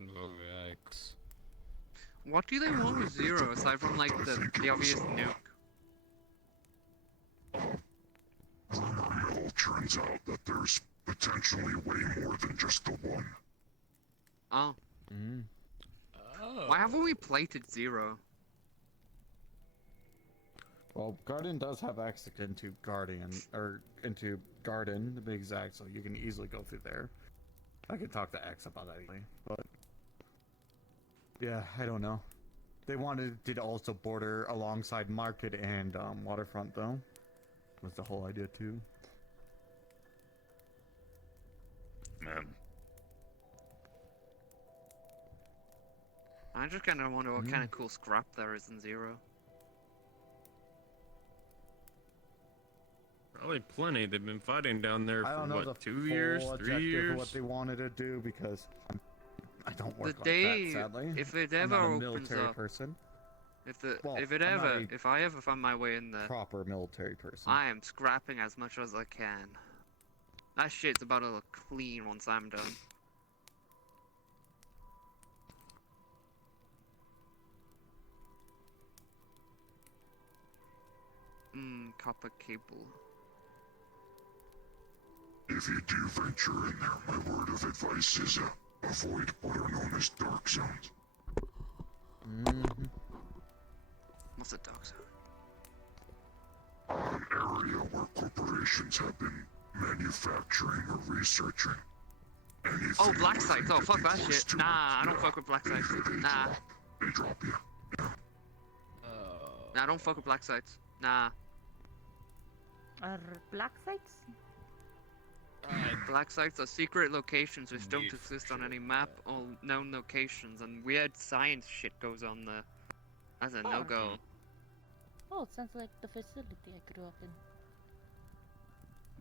Oh, yikes. What do they want with 0 aside from like the obvious nuke? Rumor mill turns out that there's potentially way more than just the one. Oh. Mm. Why haven't we plated 0? Well, Garden does have access into Guardian, or into Garden, to be exact, so you can easily go through there. I could talk to X about that anyway, but... Yeah, I don't know. They wanted to also border alongside Market and Waterfront, though. Was the whole idea, too. Man. I just kind of wonder what kind of cool scrap there is in 0. Probably plenty. They've been fighting down there I for don't know the what, 2 years, full 3 objective years? of what they wanted to do, because I don't work The like day, that, sadly. if it I'm ever not a opens military up, person. if I ever find my way in there, Proper military person. I am scrapping as much as I can. That shit's about to look clean once I'm done. Copper cable. If you do venture in there, my word of advice is avoid what are known as dark zones. What's a dark zone? An area where corporations have been manufacturing or researching anything. Oh, black sites. Oh, fuck that close shit. to Nah, I it. don't fuck with black sites. Nah. They drop you. Nah, I don't fuck with black sites. Nah. Are black sites? Black sites are secret locations which don't exist on any map or known locations, and weird science shit goes on there. That's a no-go. Oh, it sounds like the facility I grew up in.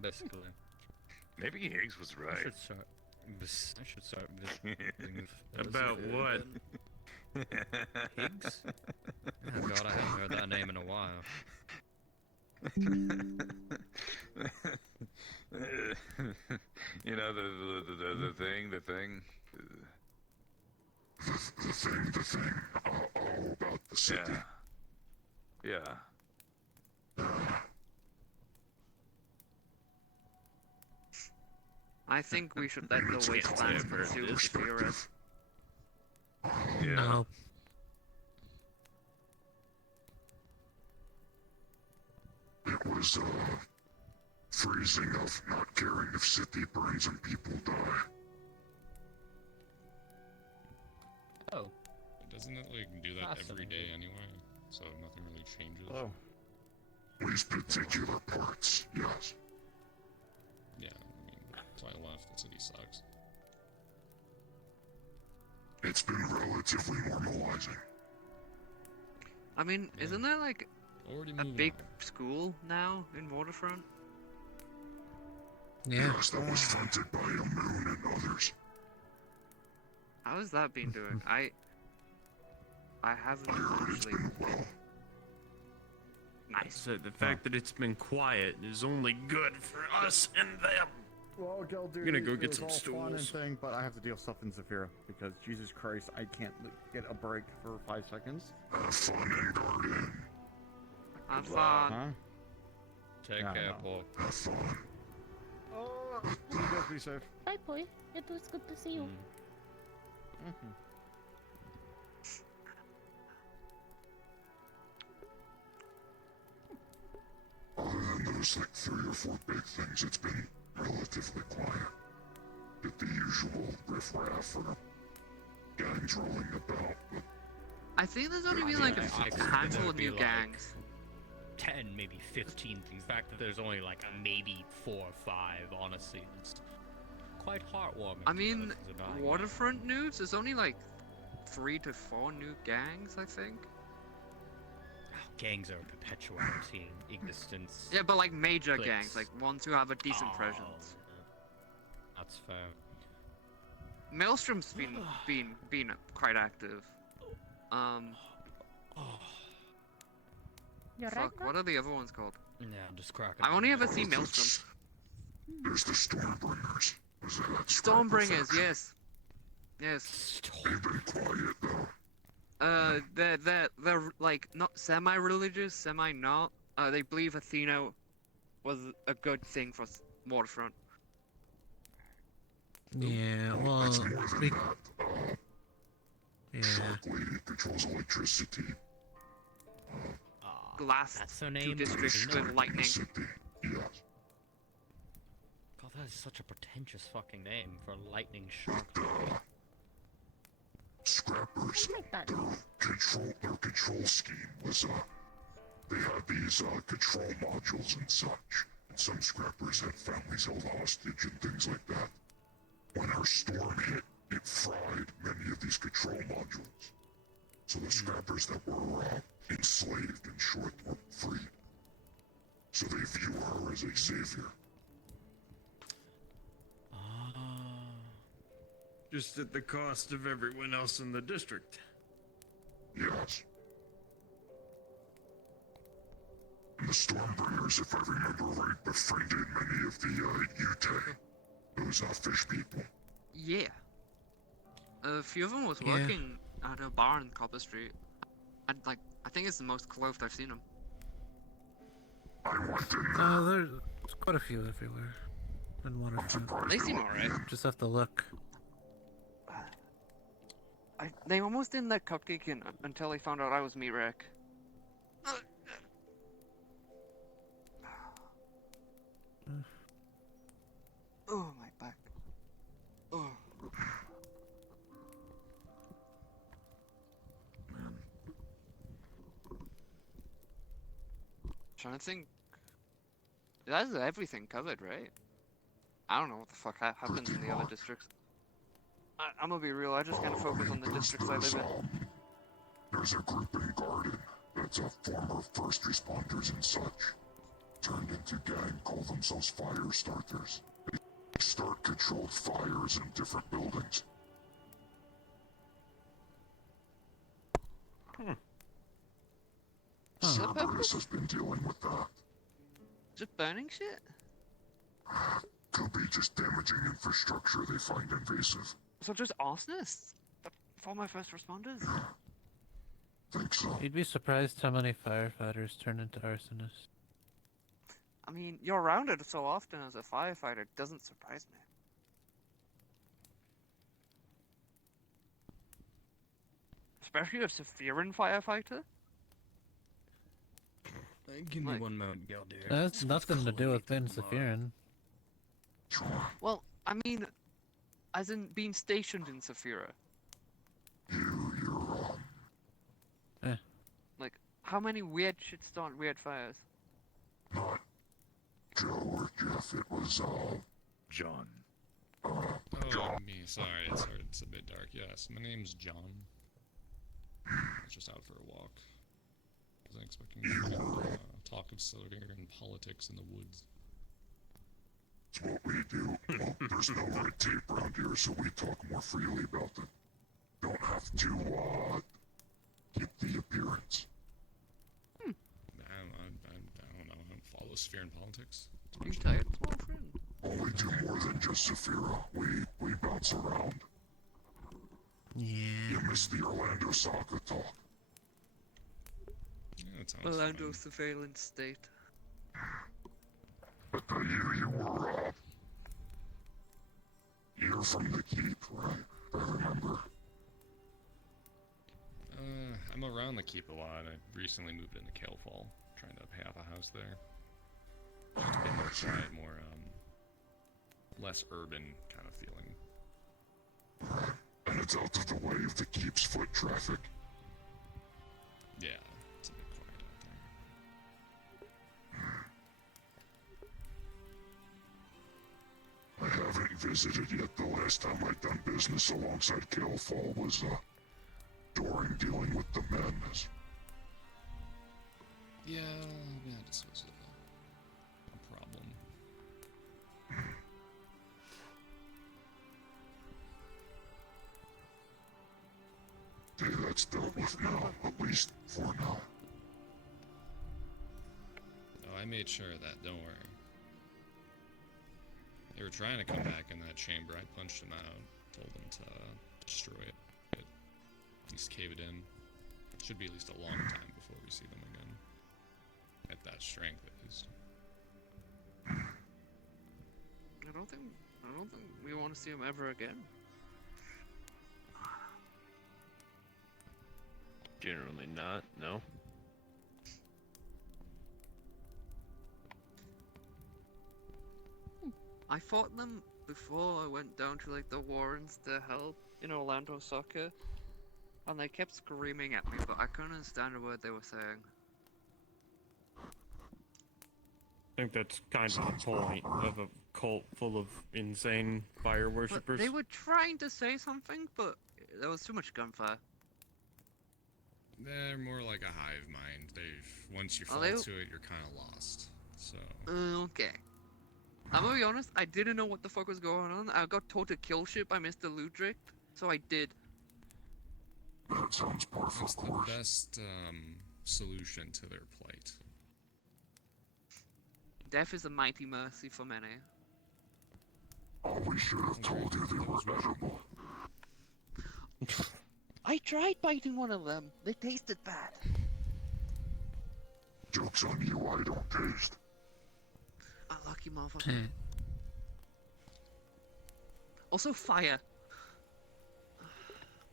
Basically. Maybe Higgs was right. I should start visiting. About what? Higgs? Oh god, I haven't heard that name in a while. You know, the thing. The thing. All about the city. Yeah. I think we should let the wastelands consume the Zero. Yeah. No. It was, freezing of not caring if city burns and people die. Oh. Doesn't it like do that every day anyway? So nothing really changes. Oh. These particular parts, yes. Yeah, I mean, so I left. The city sucks. It's been relatively normalizing. I mean, isn't there like Already a moving big school now in Waterfront? Yeah. Yes, that was fronted by a moon and others. How has that been doing? I haven't actually. Nice. So the fact that it's been quiet is only good for us and them. Well, Gildudy, I'm gonna go get it some was all fun and stools. thing, but I have to deal with stuff in Zephyra because Jesus Christ, I can't get a break for 5 seconds. Have fun in Garden. Have fun. Huh? Take Yeah, I care, know. Paul. Have fun. Oh, you guys be safe. Bye, boy. It was good to see you. Mm-hmm. Other than those like 3 or 4 big things, it's been relatively quiet. Get the usual riffraff or gangs rolling about, but I think there's only been like a handful of new gangs. 10, maybe 15 things. The fact that there's only like maybe 4 or 5, honestly, it's quite heartwarming. I mean, Things are dying. Waterfront news, there's only like 3 to 4 new gangs, I think. Gangs are a perpetuality in existence. Yeah, but like major Clicks. gangs, like ones who have a decent Oh, presence. That's fair. Maelstrom's been quite active. You're right, Fuck, man? what are the other ones called? Yeah, I'm just cracking. I've only ever seen Maelstrom. there's the Stormbringers. Was that that Stormbringers, yes. Yes. They've been quiet though. They're like not semi-religious, semi-not. They believe Athena was a good thing for Waterfront. Yeah, well, It's more than we- that. yeah. Shark Lady controls electricity. Last That's her 2 name? districts Athena? with lightning. City. Yes. God, that is such a pretentious fucking name for a lightning shark. Scrappers. Like that. Their control scheme was they had these control modules and such. And some scrappers had families held hostage and things like that. When our storm hit, it fried many of these control modules. So the scrappers that were enslaved in short were freed. So they view her as a savior. Just at the cost of everyone else in the district. Yes. And the Stormbringers, if I remember right, befriended many of the Yute, those fish people. Yeah. A few of them was Yeah. working at a bar in Copper Street. And like, I think it's the most clothed I've seen them. I went in there. There's quite a few everywhere. In Waterfront. They seem alright. Just have to look. They almost didn't let Cupcake in until they found out I was Meat Wreck. Oh, my back. Oh. Trying to think. That's everything covered, right? I don't know what the fuck happens in the other districts. I'm gonna be real, I just kind of focus on the districts I live in. There's a group in Garden that's former first responders and such. Turned into gang, call themselves fire starters. They start controlled fires in different buildings. Cerberus has been dealing with that. Just burning shit? Could be just damaging infrastructure they find invasive. So just arsonists? For my first responders? Think so. You'd be surprised how many firefighters turn into arsonists. I mean, you're around it so often as a firefighter, it doesn't surprise me. Especially a Sephiran firefighter? Give me one moment, girl, dear. That has nothing to do with Ben Sephirin. Well, I mean, as in being stationed in Saphira. Like, how many weird shit start weird fires? Not Joe or Jeff, it was, John. Oh, me. Sorry, it's a bit dark. Yes, my name's John. I was just out for a walk. Wasn't expecting to talk of Silver and politics in the woods. It's what we do. Well, there's no red tape around here, so we talk more freely about it. Don't have to, keep the appearance. I don't know. I don't follow sphere and politics. You tired, small friend? Well, we do more than just Saphira. We bounce around. Yeah. You missed the Orlando Soccer talk. Yeah, that sounds Orlando fun. surveillance state. But the year you were, you're from the keep, right? I remember. I'm around the keep a lot. I recently moved into Kalefall, trying to have a house there. Just a bit more quiet, more, less urban kind of feeling. And it's out of the way of the keep's foot traffic. Yeah, it's a bit quiet out there. I haven't visited yet. The last time I'd done business alongside Kalefall was, during dealing with the madness. Yeah, this was a problem. Hey, that's dealt with now, at least for now. Oh, I made sure of that, don't worry. They were trying to come back in that chamber. I punched them out, told them to destroy it. At least cave it in. Should be at least a long time before we see them again. At that strength, at least. I don't think we want to see him ever again. Generally not, no. I fought them before I went down to like the Warrens to help in Orlando Soccer, and they kept screaming at me, but I couldn't understand a word they were saying. I think that's kind of the point of a cult full of insane fire But worshippers. they were trying to say something, but there was too much gunfire. They're more like a hive mind. Once you Are fall they- to it, you're kind of lost. So. Okay. I'm gonna be honest, I didn't know what the fuck was going on. I got told to kill shit by Mr. Ludrick, so I did. That sounds par for That's the course. best solution to their plight. Death is a mighty mercy for many. Oh, we should have told you they were edible. I tried biting one of them. They tasted bad. Joke's on you, I don't taste. Unlucky motherfucker. Also fire.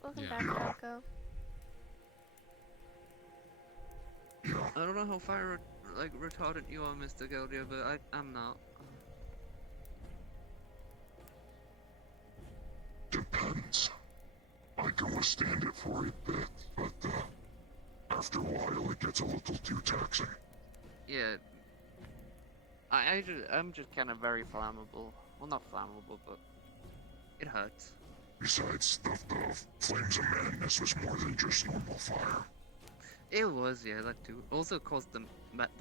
Welcome Yeah. back, Rocco. I don't know how fire retardant you are, Mr. Geldia, but I'm not. Depends. I can withstand it for a bit, but after a while it gets a little too taxing. Yeah. I'm just kind of very flammable. Well, not flammable, but it hurts. Besides, the flames of madness was more than just normal fire. It was, yeah, that too. Also caused the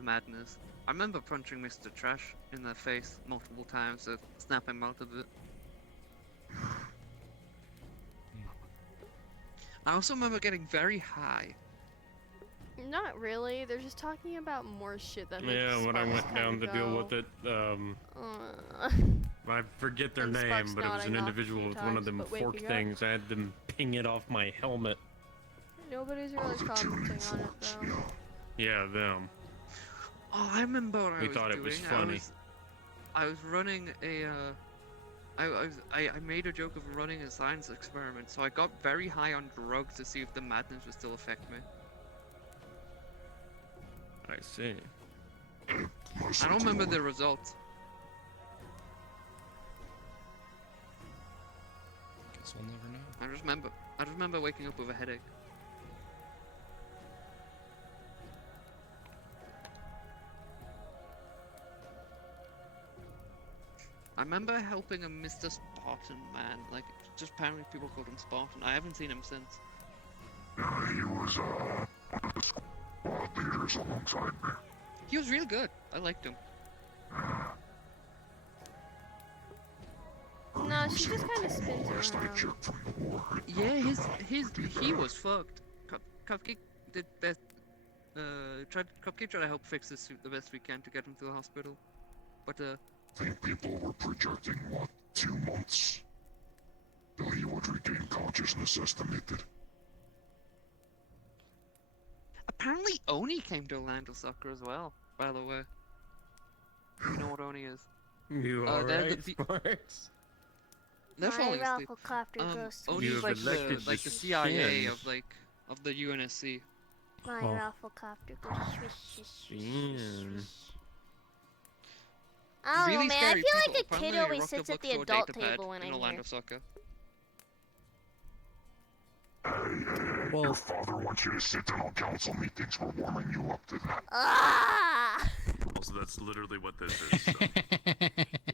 madness. I remember punching Mr. Trash in the face multiple times to snap him out of it. I also remember getting very high. Not really. They're just talking about more shit that makes Yeah, when I Sparks went down kinda to deal go, with it, I forget their And name, Sparks but it was an nodding off a individual few with one of times, them but fork waking up. things. I had them ping it off my helmet. Nobody's really commenting on it though. Yeah, them. Oh, I remember what I We was thought it doing. was funny. I was running a, I made a joke of running a science experiment, so I got very high on drugs to see if the madness would still affect me. I see. I don't remember the results. Guess we'll never know. I just remember waking up with a headache. I remember helping a Mr. Spartan man, like, just apparently people called him Spartan. I haven't seen him since. Yeah, he was one of the squad leaders alongside me. He was real good. I liked him. No, she just kind of spins around. Yeah, he was fucked. Cupcake did best. Cupcake tried to help fix his suit the best we can to get him to the hospital, but I think people were projecting, what, 2 months? Till he would regain consciousness estimated. apparently Oni came to Orlando Soccer as well. By the way. You know what Oni is? You they're the alright, pe- Sparks? They're My falling asleep. rafflecopter goes to Oni's You've like elected the the CIA skin. of the UNSC. My Oh. rafflecopter goes swish, swish, swish, swish, Damn. swish. I don't know, Really man. I scary feel like people. a kid Apparently, always Rocket sits at looks the for a adult datapad table when in I'm a land here. of soccer. Your father wants you to sit in on council meetings. We're warming you up to that. Ah! Also, that's literally what this is. So.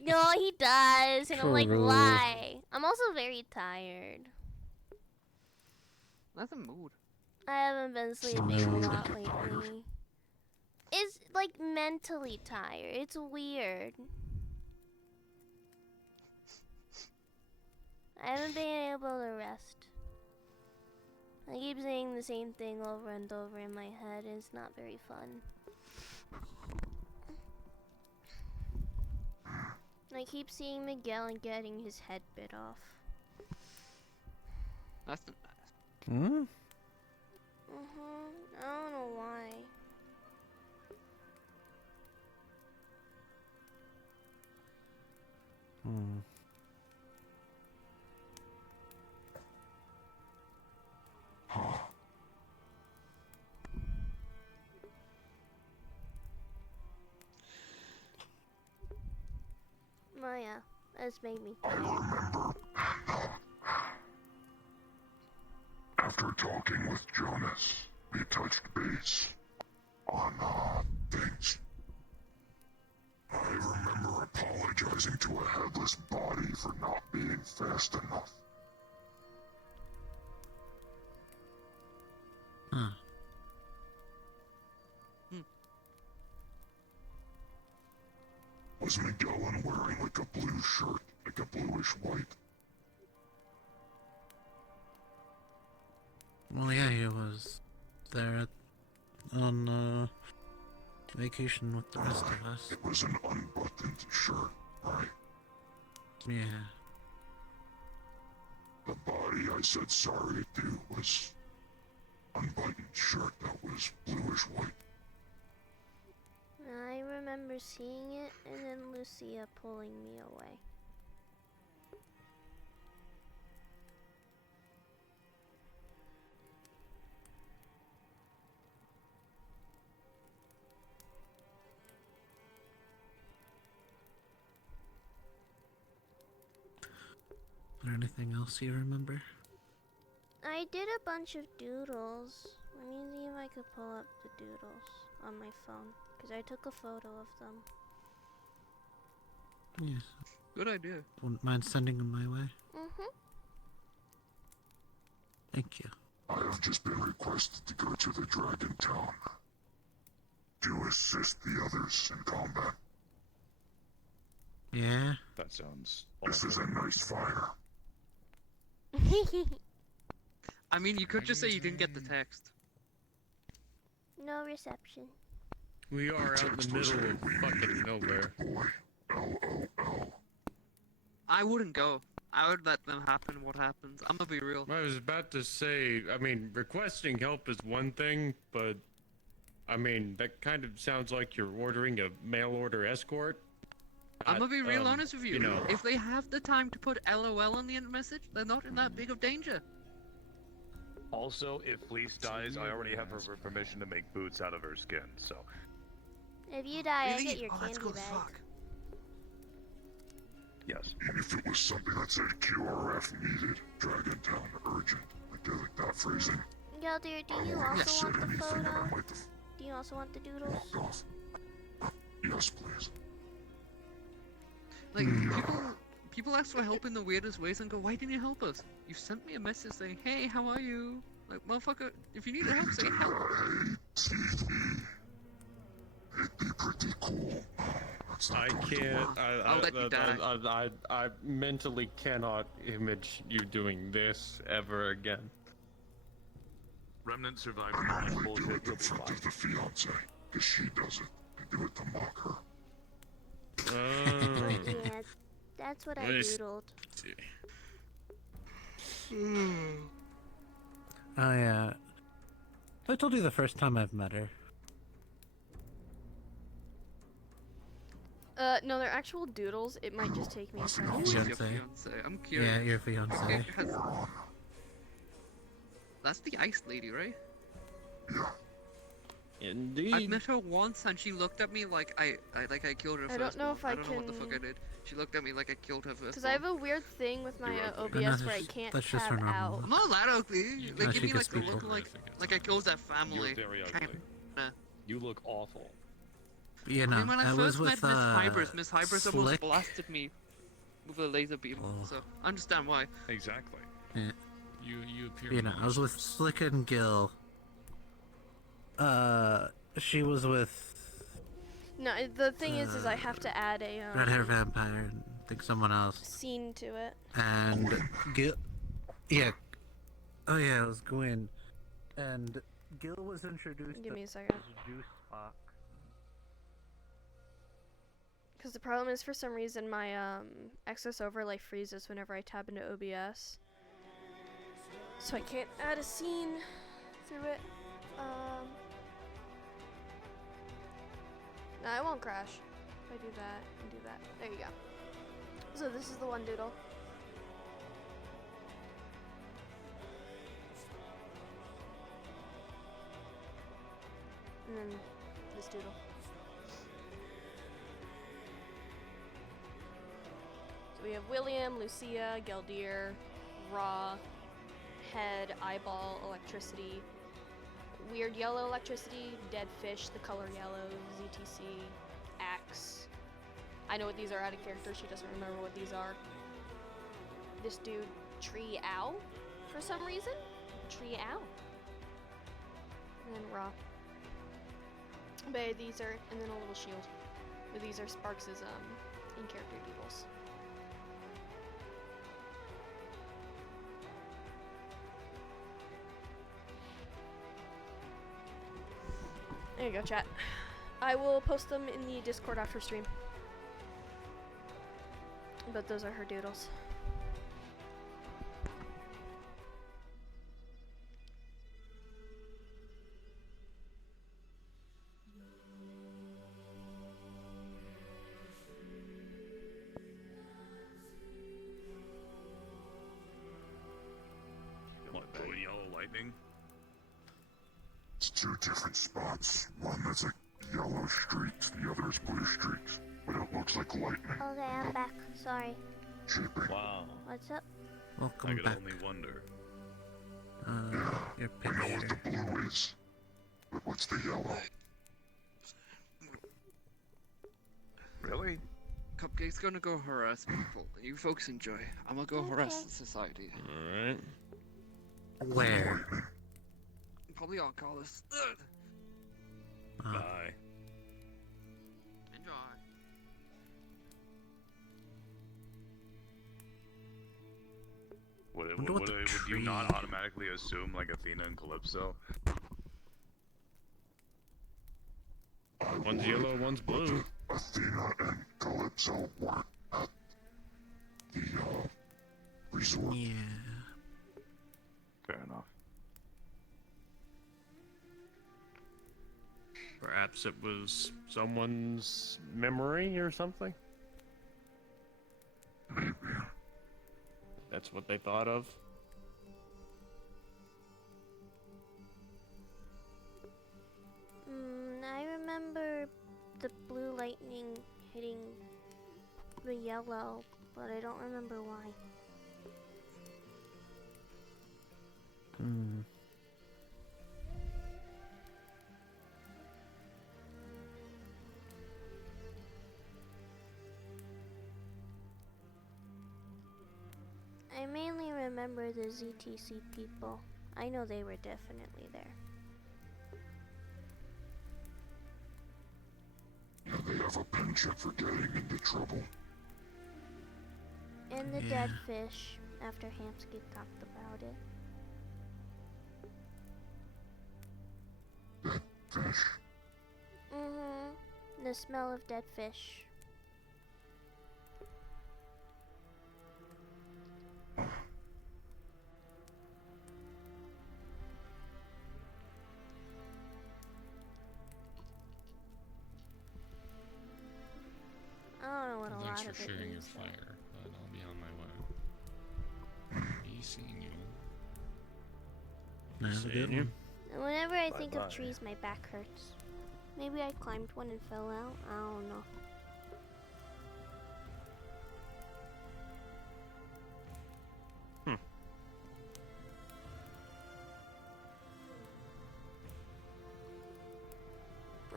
No, he does, and I'm like, True. why? I'm also very tired. That's a mood. I haven't been sleeping a lot lately. It's like mentally tired. It's weird. I haven't been able to rest. I keep saying the same thing over and over in my head. It's not very fun. I keep seeing Miguel and getting his head bit off. That's the Hmm? I don't know why. Hmm. Maya, that's made me I tired. remember. After talking with Jonas, we touched base on, things. I remember apologizing to a headless body for not being fast enough. Huh. Was Magellan wearing like a blue shirt, like a bluish white? Well, yeah, he was there on vacation with the rest of us. It was an unbuttoned shirt, right? Yeah. The body I said sorry to was unbuttoned shirt that was bluish white. I remember seeing it and then Lucia pulling me away. Is there anything else you remember? I did a bunch of doodles. Let me see if I could pull up the doodles on my phone, because I took a photo of them. Yes. Good idea. Wouldn't mind sending them my way. Thank you. I have just been requested to go to the Dragon Town to assist the others in combat. Yeah? That sounds. This is a nice fire. I mean, you could just say you didn't get the text. No reception. We are out in the middle of fucking nowhere. I wouldn't go. I would let them happen what happens. I'm gonna be real. I was about to say, I mean, requesting help is one thing, but I mean, that kind of sounds like you're ordering a mail order escort. I'm gonna be real Um, honest with you. you know. If they have the time to put LOL in the end message, they're not in that big of danger. Also, if Fleece dies, I already have her permission to make boots out of her skin, so. If you die, I Really? get your Oh, that's candy good as bag. fuck. Yes. And if it was something that said QRF needed, Dragon Town urgent, like that phrasing, Geldir, do you I wouldn't have also said want the anything and I photo? might have Do you also want the doodles? walked off. Yes, please. Like, people ask for help in the weirdest ways and go, why didn't you help us? You sent me a message saying, hey, how are you? Like, motherfucker, if you need help, say help. It'd be pretty cool. I can't. I'll let you die. I mentally cannot image you doing this ever again. Remnant survived I all this normally do bullshit. it in front of the fiance, because she does it. I do it to mock her. Yeah, that's what I Nice. doodled. I told you the first time I've met her. No, they're actual doodles. It might just take me a second. Who's your Fiance. fiance? I'm curious. Yeah, your fiance. That's the ice lady, right? Indeed. I've met her once, and she looked at me like I killed her I first. don't know if I I don't know what the fuck I can- did. She looked at me like I killed her first. Because I have a weird thing with my ugly. OBS where I can't that's just her tab normal out. I'm not that ugly. They No, give she me gets like the look people. like I killed that family. You're very ugly. Kinda. You look awful. You I know, mean, when I was first with met Miss Hybris Slick. almost blasted me with a laser beam. Oh. So I understand why. Exactly. Yeah. You appear. You know, I was with Slick and Gil. She was with No, the thing is I have to add a Red Hair Vampire and I think someone else. scene to it. And Gil, yeah. Oh yeah, it was Gwyn. And Gil was introduced. Give me a as second. Juice Box. Because the problem is, for some reason, my Access Overlay freezes whenever I tab into OBS. So I can't add a scene through it. No, it won't crash. If I do that and do that. There you go. So this is the one doodle. And then this doodle. So we have William, Lucia, Geldir, Raw, Head, Eyeball, Electricity, Weird Yellow Electricity, Dead Fish, the color yellow, ZTC, Axe. I know what these are out of character, she doesn't remember what these are. This dude, Tree Owl, for some reason. Tree Owl. And then Raw. But these are, and then a little shield. But these are Sparks' in-character doodles. There you go, chat. I will post them in the Discord after stream. But those are her doodles. What, blue and yellow lightning? It's two different spots. One that's like yellow streaks, the other is blue streaks. But it looks like lightning. Okay, I'm back. Sorry. Shaping. Wow. What's up? I Welcome could back. only wonder. Your I know what picture. the blue is. But what's the yellow? Really? Cupcake's gonna go harass people. You folks enjoy. I'm gonna go harass the society. Alright. Where? Probably on Collis. Bye. Enjoy. Would you not automatically assume like Athena and Calypso? One's yellow, one's blue. Athena and Calypso were at the resort. Yeah. Fair enough. Perhaps it was someone's memory or something? Maybe. That's what they thought of? I remember the blue lightning hitting the yellow, but I don't remember why. Hmm. I mainly remember the ZTC people. I know they were definitely there. And they have a penchant for getting into trouble. And the Yeah. dead fish, after Hamsky talked about it. Dead fish. Mm-hmm. The smell of dead fish. of for it sharing your means, though. fire, but I'll be on my way. Be seeing you. Have a Seeing good you. one. And whenever I think of Bye-bye. trees, my back hurts. Maybe I climbed one and fell out. I don't know.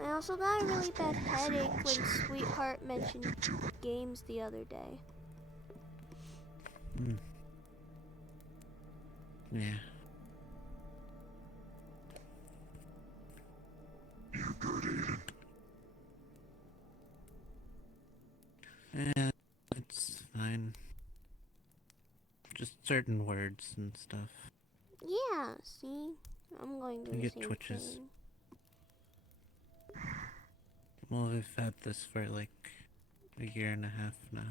I also got a really bad headache when Sweetheart mentioned games the other day. Yeah. You good, Aiden? Yeah, it's fine. Just certain words and stuff. Yeah, see? I'm going to You the get same twitches. thing. Well, we've had this for like a year and a half now.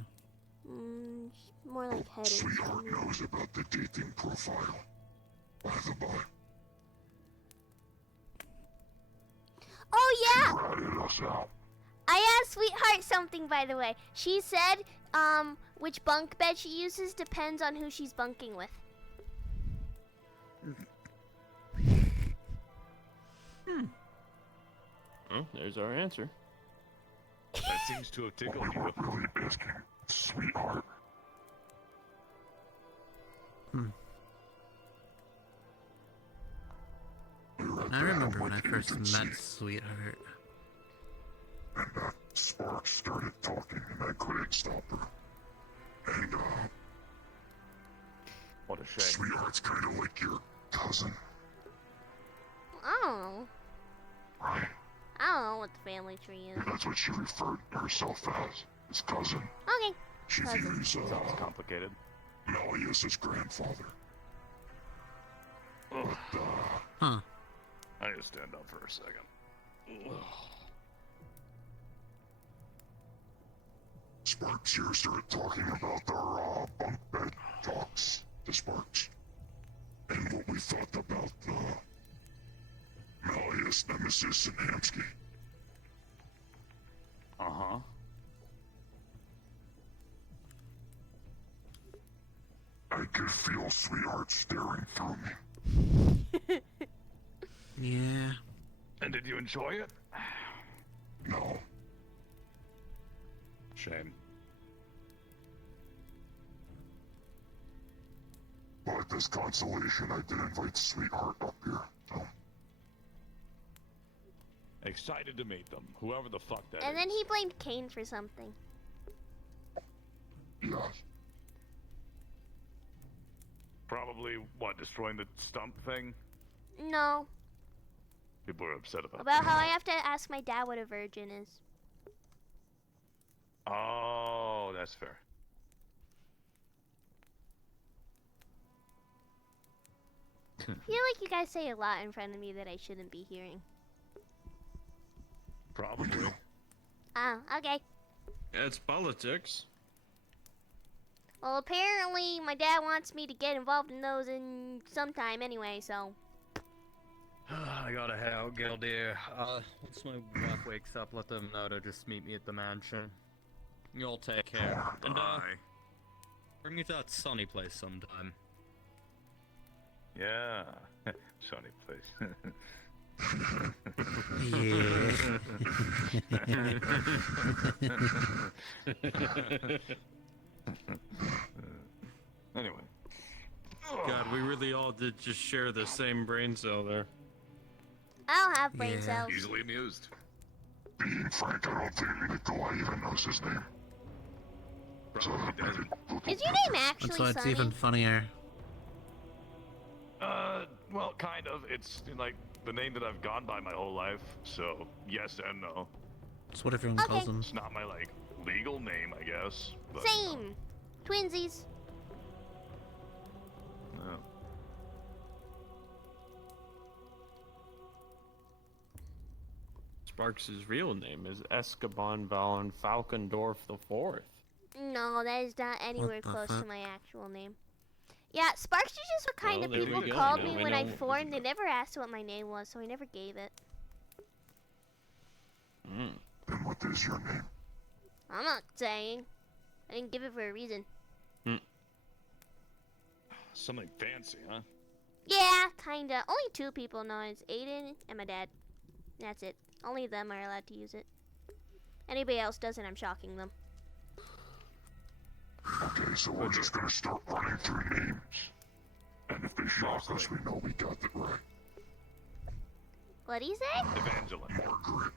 More like headaches for Sweetheart me. knows about the dating profile. By the by, Oh yeah! ratted us out. I asked Sweetheart something, by the way. She said, which bunk bed she uses depends on who she's bunking with. Well, there's our answer. That seems to have tickled you. Really asking, Sweetheart. I remember when I first met Sweetheart. And Sparks started talking, and I couldn't stop her. And, What a shame. Sweetheart's kind of like your cousin, I don't know. right? I don't know what the family tree is. That's what she referred to herself as, his cousin. Okay. She Cousin. views, Sounds complicated. Malleus as grandfather. But, Huh. I need to stand up for a second. Sparks here started talking about our, bunk bed talks to Sparks. And what we thought about, Malleus, Nemesis, and Hamsky. Uh-huh. I could feel Sweetheart staring through me. Yeah. And did you enjoy it? No. Shame. But as consolation, I did invite Sweetheart up here. So, Excited to meet them, whoever the fuck that And is. then he blamed Kane for something. yes. Probably, what, destroying the stump thing? No. People are upset about About how I have to ask my dad what a virgin is. Oh, that's fair. I feel like you guys say a lot in front of me that I shouldn't be hearing. Probably. Oh, okay. It's politics. Well, apparently my dad wants me to get involved in those in sometime anyway, so. I gotta head out, Gildir. Once my wife wakes up, let them know to just meet me at the mansion. You'll take care. And, bring me to that sunny place sometime. Yeah. Sunny place. Anyway. God, we really all did just share the same brain cell there. I don't have brain cells. Easily amused. Being frank, I don't think Nikolai even knows his name. So, Is your name actually That's why it's Sunny? even funnier. Well, kind of. It's like the name that I've gone by my whole life, so yes and no. It's what everyone calls him. It's not my, like, legal name, I guess. But, Same. Twinsies. No. Sparks' real name is Escoban Valen Falkendorf IV. No, that is not anywhere the close fuck? to my actual name. Yeah, Sparks is just what kind Well, of there we people go. called Now me we when I know. formed. They never asked what my name was, so I never gave it. Then what is your name? I'm not saying. I didn't give it for a reason. Something fancy, huh? Yeah, kinda. Only 2 people know. It's Aiden and my dad. That's it. Only them are allowed to use it. Anybody else doesn't, I'm shocking them. Okay, so we're just gonna start running through names. And if they shock us, we know we got it right. What'd he say? Evangeline. Margaret.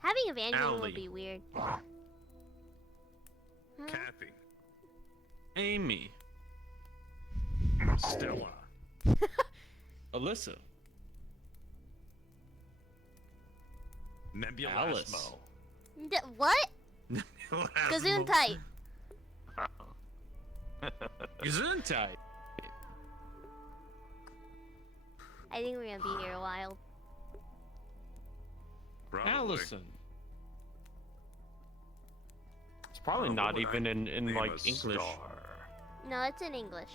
Having Evangeline Allie. would be weird. Kathy. Amy. Stella. Alyssa. Nebula. Alice. What? Gazoon tight. Gesundheit. I think we're gonna be here a while. Allison. It's probably Oh, not what even in name like a English. star. No, it's in English.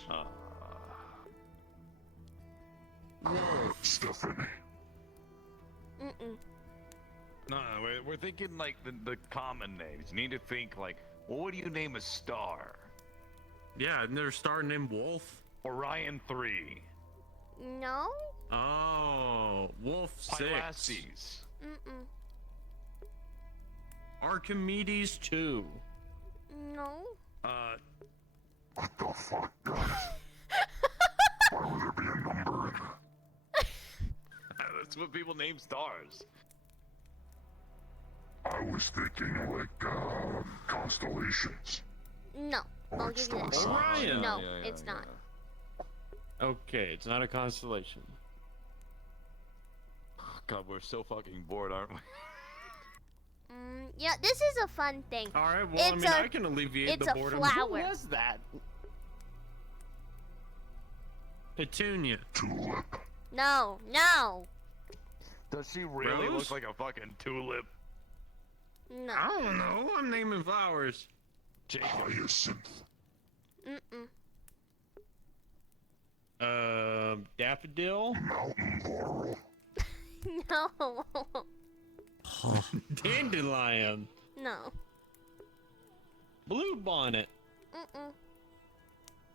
Stephanie. Mm-mm. No, we're thinking like the common names. You need to think like, what would you name a star? Yeah, isn't there a star named Wolf? Orion 3. No? Oh, Wolf 6. Pylades. Mm-mm. Archimedes 2. No? What the fuck, guys? Why would there be a number in it? That's what people name stars. I was thinking like, constellations. No. Or I'll it's give you still that. Orion. No, Yeah, it's not. Okay, it's not a constellation. God, we're so fucking bored, aren't we? Yeah, this is a fun thing. All right, well, It's I can alleviate it's the a boredom. flower. Who was that? Petunia. Tulip. No, no, Does she really Rose? look like a fucking tulip? no. I don't know. I'm naming flowers. Hyacinth. Mm-mm. Daffodil. Mountain laurel. No. Dandelion. No. Bluebonnet. Mm-mm.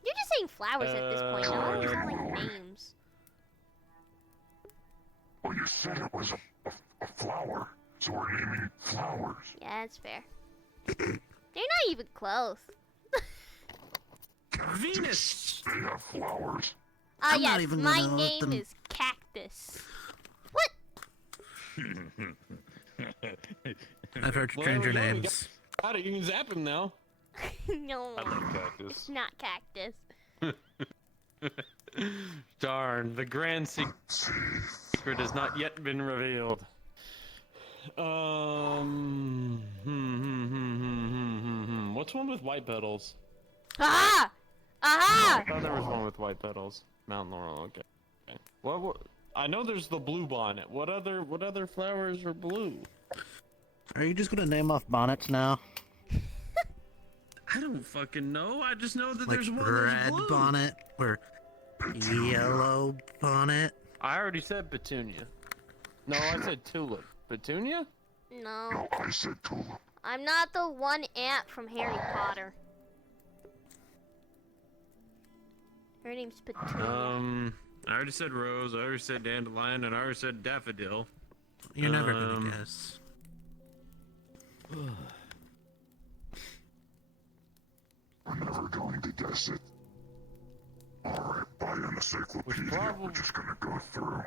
You're just saying flowers at this point. No one sound like names. Well, you said it was a flower, so we're naming flowers. Yeah, that's fair. They're not even close. Venus. They have flowers. Ah, I'm not yes, even my gonna let name them- is Cactus. What? I've heard Well, stranger there we go, we names. Got it. You can zap him now. No. I love It's cactus. not Cactus. Darn, the grand secret has not yet been revealed. What's one with white petals? Aha! Aha! I thought there was one with white petals. Mount Laurel. Okay. What? I know there's the blue bonnet. What other flowers are blue? Are you just gonna name off bonnets now? I don't fucking know. I just know that Like there's one red that's blue. bonnet or yellow bonnet? I already said petunia. No, I said tulip. Petunia? No. No, I said tulip. I'm not the one ant from Harry Potter. Her name's Petunia. I already said rose. I already said dandelion, and I already said daffodil. You're never gonna guess. We're never going to guess it. Alright, buy an encyclopedia. We're just gonna go through.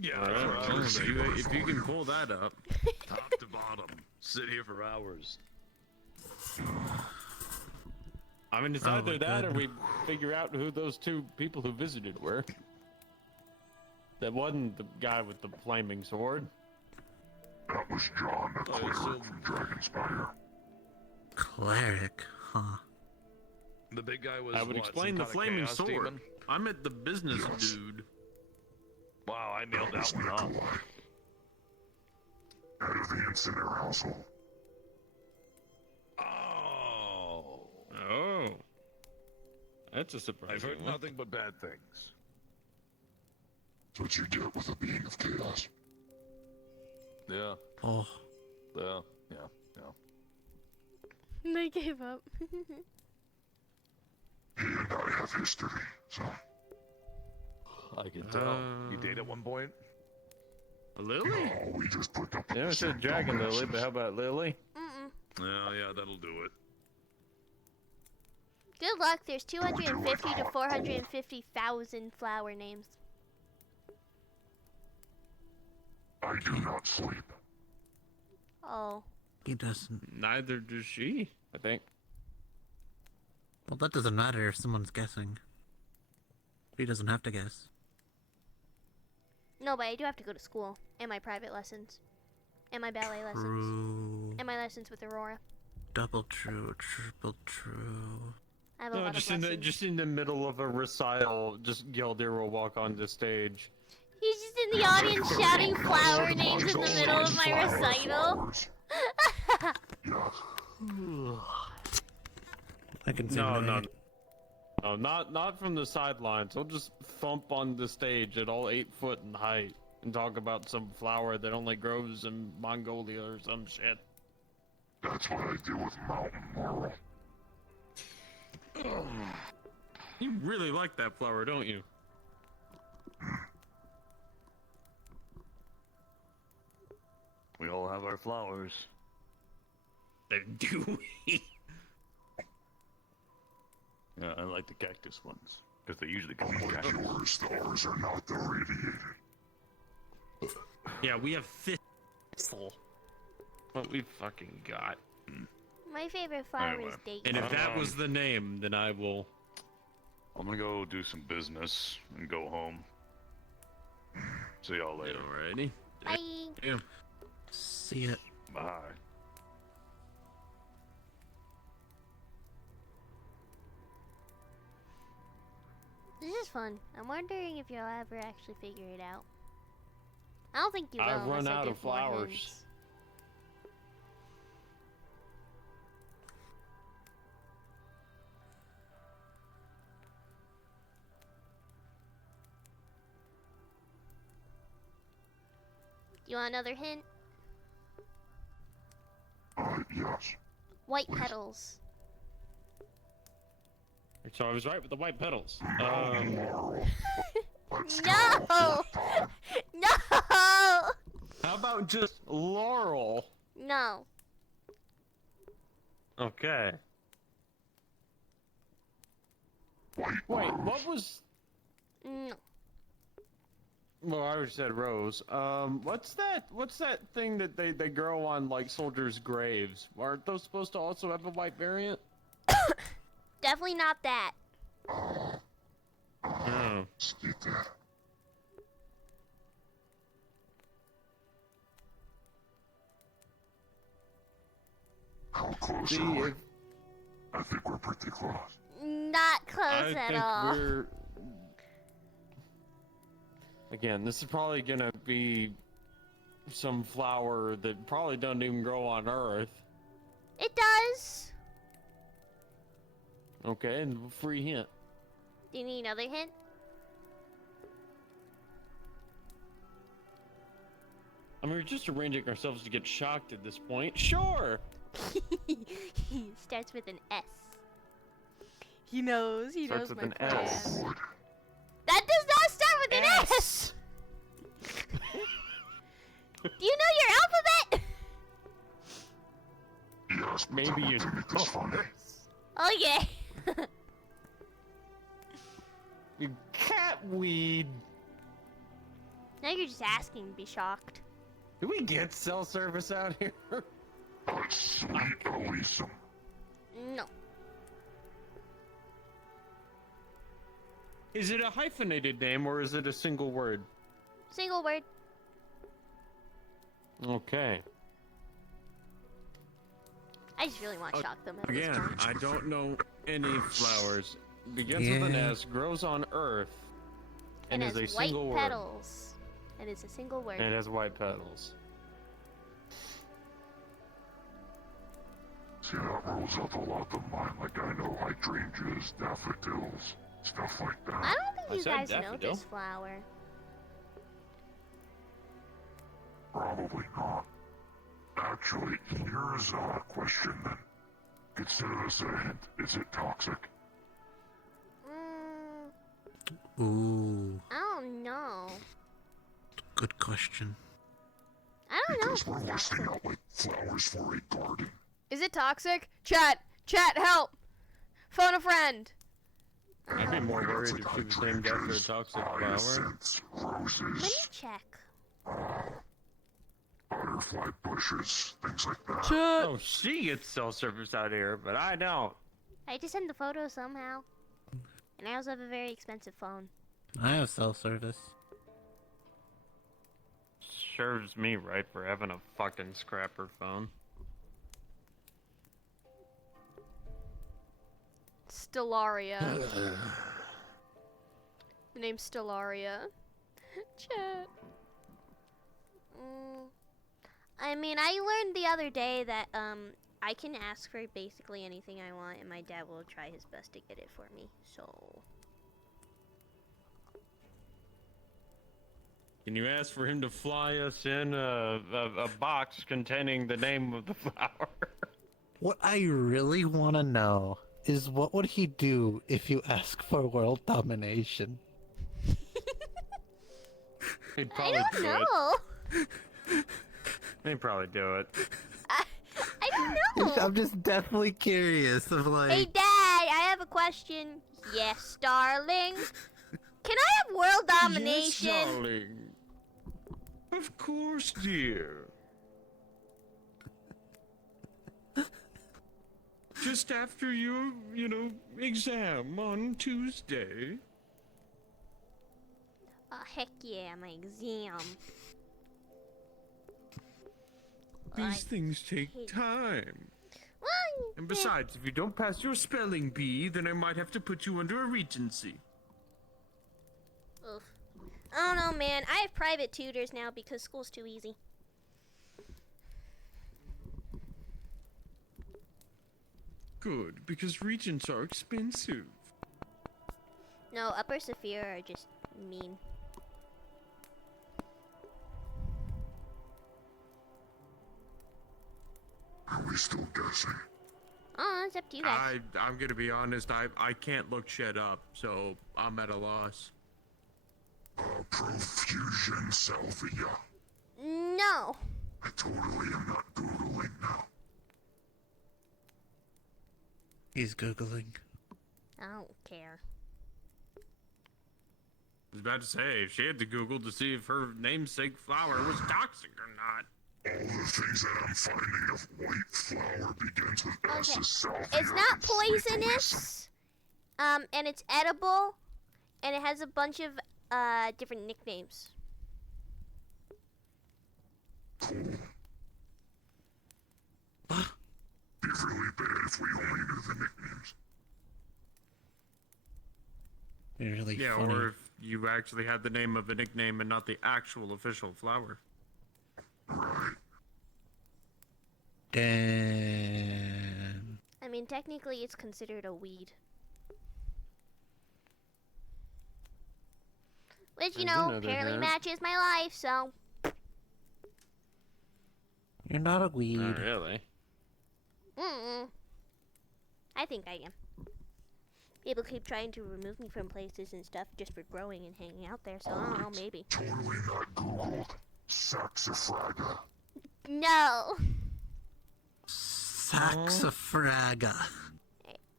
Yeah, All right, that's what I well, was if saying. if you can pull that up. Top to bottom. Sit here for hours. I mean, it's Oh either my that or God. we figure out who those two people who visited were. That wasn't the guy with the flaming sword. That was John, the Oh, cleric so- from Dragonspire. Cleric, huh? The big guy was I would what, explain some the kind of flaming chaos sword. demon? I'm at the business dude. Wow, I nailed that one, huh? Head of the Incinerator household. Oh. Oh. That's a surprise. I've heard nothing but bad things. That's what you get with a being of chaos. Yeah. Oh. Yeah. They gave up. He and I have history, so I can tell. You date at one point? Lily? no, we just put up. They never said Dragon Lily, but how about Lily? Yeah, that'll do it. Good luck. There's 250 to 450,000 flower names. I do not sleep. Oh. He doesn't. Neither does she, I think. Well, that doesn't matter if someone's guessing. He doesn't have to guess. No, but I do have to go to school. And my private lessons. And my ballet lessons. True. And my lessons with Aurora. Double true, triple true. I have a No, lot just of in the lessons. just in the middle of a recital, just Gildir will walk on the stage. He's just in the audience shouting flower names in the middle of my recital. I can see No, not from the sidelines. He'll just thump on the stage at all 8 foot in height and talk about some flower that only grows in Mongolia or some shit. That's what I do with Mountain Laurel. You really like that flower, don't you? We all have our flowers. Do we? Yeah, I like the cactus ones. Because they usually come in Unlike cactus. yours, ours are not irradiated. Yeah, we have full. What we fucking got. My favorite flower Anyway. is date. And if that was the name, then I will. I'm gonna go do some business and go home. See y'all later. Alrighty. Bye. Yeah. See it. Bye. This is fun. I'm wondering if you'll ever actually figure it out. I don't think you will. I've run unless I out give of more flowers. hints. You want another hint? Yes. White petals. So I was right with the white petals. No! No! How about just laurel? No. Okay. Wait, what was? No. Well, I already said rose. What's that thing that they grow on like soldiers' graves? Aren't those supposed to also have a white variant? Definitely not that. Oh. How close See, are we? if- I think we're pretty close. Not close I at think all. we're. Again, this is probably gonna be some flower that probably doesn't even grow on Earth. It does. Okay, and free hint. Do you need another hint? I mean, we're just arranging ourselves to get shocked at this point. Sure. Starts with an S. He knows. He Starts knows with my an plan. S. That does not start with an S. Do you know your alphabet? Yes, maybe you. Oh yeah. You catweed. Now you're just asking to be shocked. Do we get cell service out here? Sweet Elysium. No. Is it a hyphenated name or is it a single word? Single word. Okay. I just really want to shock them at this Again, point. I don't know any flowers. Begins with an Yeah. S, grows on Earth, and It is a has white single word. petals. And it's a single word. And it has white petals. See, that rolls up a lot of mine. Like, I know hydrangeas, daffodils, stuff like that. I don't think I you said guys know daffodil. this flower. Probably not. Actually, here's a question then. Consider this a hint. Is it toxic? Ooh, I don't know. good question. I don't know. Because we're listing out like flowers for a garden. Is it toxic? Chat, help! Phone a friend. I'd be more worried if she was named after a toxic flower. Roses, Let me check. butterfly bushes, things like that. Oh, she gets cell service out here, but I don't. I just sent the photo somehow. And I also have a very expensive phone. I have cell service. Serves me right for having a fucking scrapper phone. Stellaria. The name's Stellaria. Chat. I mean, I learned the other day that I can ask for basically anything I want, and my dad will try his best to get it for me. So. Can you ask for him to fly us in a box containing the name of the flower? What I really want to know is what would he do if you ask for world domination? He'd I probably don't do know. it. He'd probably do it. I don't know. I'm just definitely curious of like. Hey, Dad, I have a question. Yes, darling. Can I have world domination? Yes, darling. Of course, dear. Just after your, exam on Tuesday. Oh, heck yeah, my exam. These things take time. Well, And besides, if you don't pass your spelling bee, then I might have to put you under a regency. oof. I don't know, man. I have private tutors now because school's too easy. Good, because regents are expensive. No, Upper Sophia are just mean. Are we still guessing? Oh, it's up to you guys. I'm gonna be honest, I can't look shit up, so I'm at a loss. Profusion salvia. No. I totally am not Googling now. He's Googling. I don't care. I was about to say, she had to Google to see if her namesake flower was toxic or not. All the things that I'm finding of white flower begins with S as salvia. It's not and frequently poisonous. And it's edible, and it has a bunch of different nicknames. Cool. Be really bad if we only knew the nicknames. Really Yeah, funny. or if you actually had the name of a nickname and not the actual official flower. Right. Damn. I mean, technically, it's considered a weed. Which, you I know, do know that, apparently huh? matches my life, so. You're not a weed. Not really. I think I am. People keep trying to remove me from places and stuff just for growing and hanging out there, so I don't know, maybe. Totally not Googled. Saxifraga. No. Saxifraga.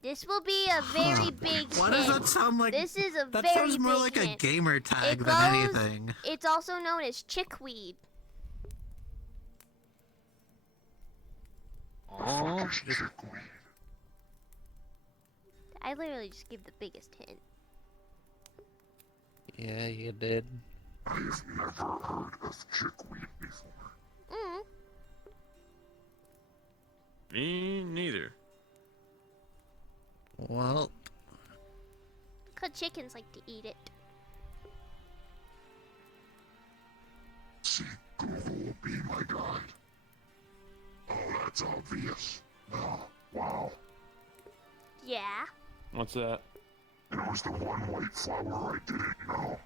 This will be a very big Why hint. does that sound like? This is a That very sounds more big like hint. a gamer tag It than goes- anything. It's also known as chickweed. Fuck is chickweed? I literally just give the biggest hint. Yeah, you did. I have never heard of chickweed before. Me neither. Well, Cause chickens like to eat it. See, Google will be my guide. Oh, that's obvious. Oh, wow. Yeah. What's that? It was the one white flower I didn't know.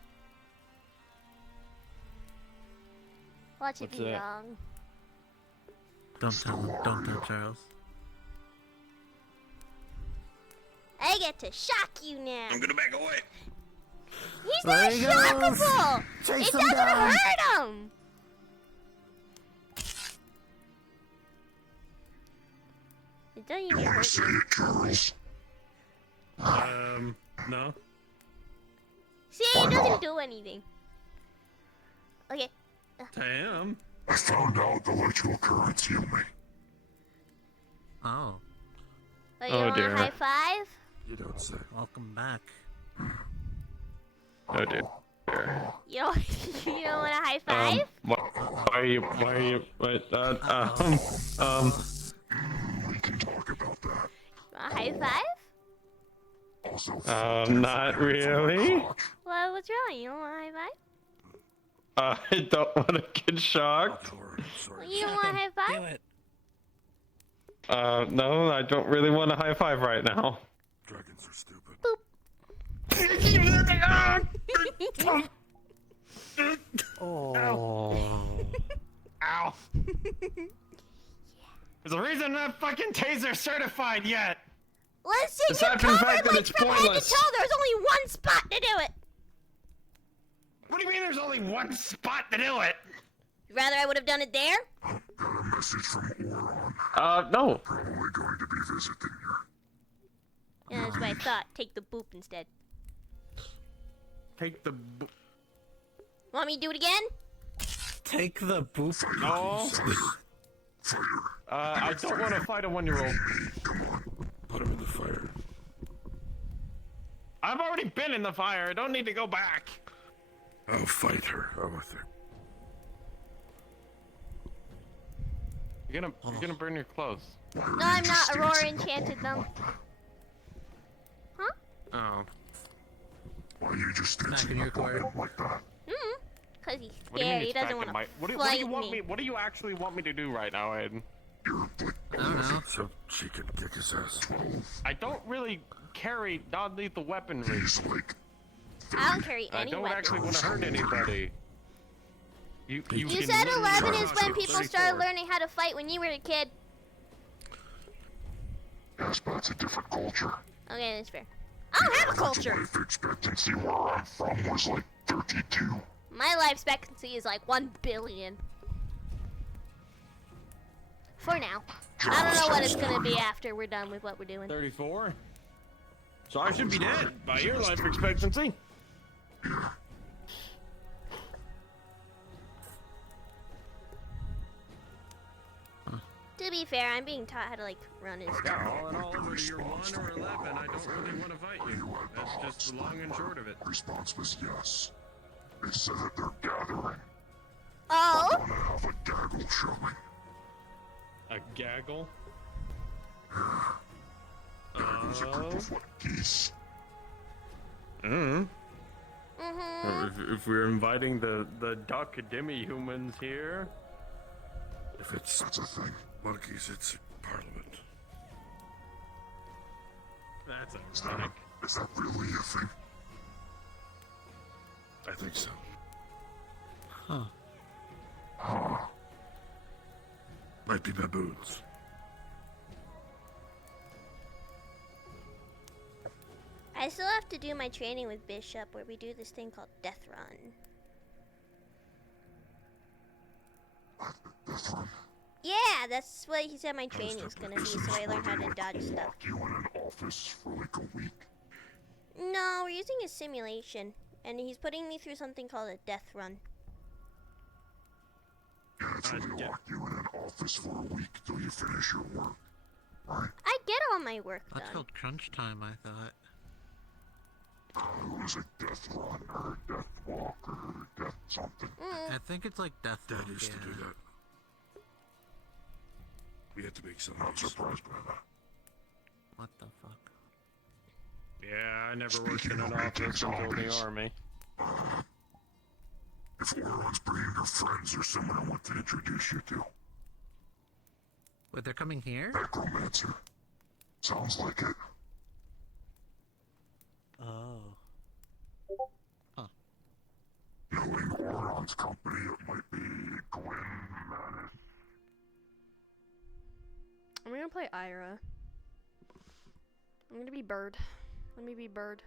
Watch it What's be that? wrong. don't tell him. Don't tell Charles. I get to shock you now. I'm gonna back away. He's There not he goes. shockable. Chase It him doesn't down. hurt him. It doesn't even hurt you. Charles. No. See, it doesn't do anything. Okay. Damn. I found out the electrical currents heal me. Oh. Oh, you Oh, want dear. a high five? You don't say. Welcome back. Oh dear. You don't, you don't want a high five? Why are you? Wait. We can talk about that. Want a high five? Also, Not really. Well, what's wrong? You don't want a high five? I don't want to get shocked. You don't want a high five? Do it. No, I don't really want a high five right now. dragons are stupid. Oh. Ow. There's a reason I'm not fucking taser certified yet. Listen, Aside you're from the covered fact that like it's from head pointless. to toe. There's only one spot to do it. What do you mean there's only one spot to do it? Rather I would have done it there? Got a message from Oron. No. Probably going to be visiting you. Yeah, that's what I thought. Take the boop instead. Take the. Want me to do it again? Take the boop. No. Fire. I don't want to fight a 1-year-old. Come on. Put him in the fire. I've already been in the fire. I don't need to go back. I'll fight her. I'm with her. You're gonna burn your clothes. No, I'm not. Aurora enchanted them. Huh? Oh. Why are you just Back dancing in your up on court. him like that? Cause he's What do you scared. mean He it's doesn't back want in to my? What do you fight want me. What do you actually want me to do right now, Aiden? You're like, I don't know. so she can kick his ass. 12. I don't really carry non-lethal weaponry. He's like, I don't carry I any don't weapons. actually want to hurt anybody. You You can said literally 11 run is when to people 34. started learning how to fight when you were a kid. yes, but it's a different culture. Okay, that's fair. I don't have a culture. Life expectancy where I'm from was like 32. My life expectancy is like 1 billion. For now. I don't know what it's gonna be after we're done with what we're doing. 34. So I should be dead by your life expectancy. To be fair, I'm being taught how to like run and stuff. All in all, whether you're 1 or 11, I don't really want to fight you. That's just the long and short of it. Response was yes. They said that they're gathering. Oh? They're gonna have a gaggle showing. A gaggle? Gaggle's a group of what, geese? Mm-hmm. If we're inviting the duck demi-humans here. If it's that's a thing. Monkeys, it's Parliament. That's Is ironic. that really a thing? I think so. Huh. Huh. Might be baboons. I still have to do my training with Bishop where we do this thing called Death Run. Death Run. Yeah, that's what he said my training is gonna be, so I learn how to dodge stuff. Lock you in an office for like a week. No, we're using a simulation, and he's putting me through something called a Death Run. Yeah, it's where they lock you in an office for a week till you finish your work. Right? I get all my work That's done. called crunch time, I thought. It was a death run or a death walk or death something. I think it's like death. Dad Walk, used to do yeah. that. We had to make some. Not surprised by that. What the fuck? Yeah, I never worked Speaking in an of office until the zombies. army. If Oron's bringing her friends or someone I want to introduce you to. Wait, they're coming here? Necromancer. Sounds like it. Oh. Knowing Oron's company, it might be Gwen Manus. I'm gonna play Ira. I'm gonna be Bird. Let me be bird.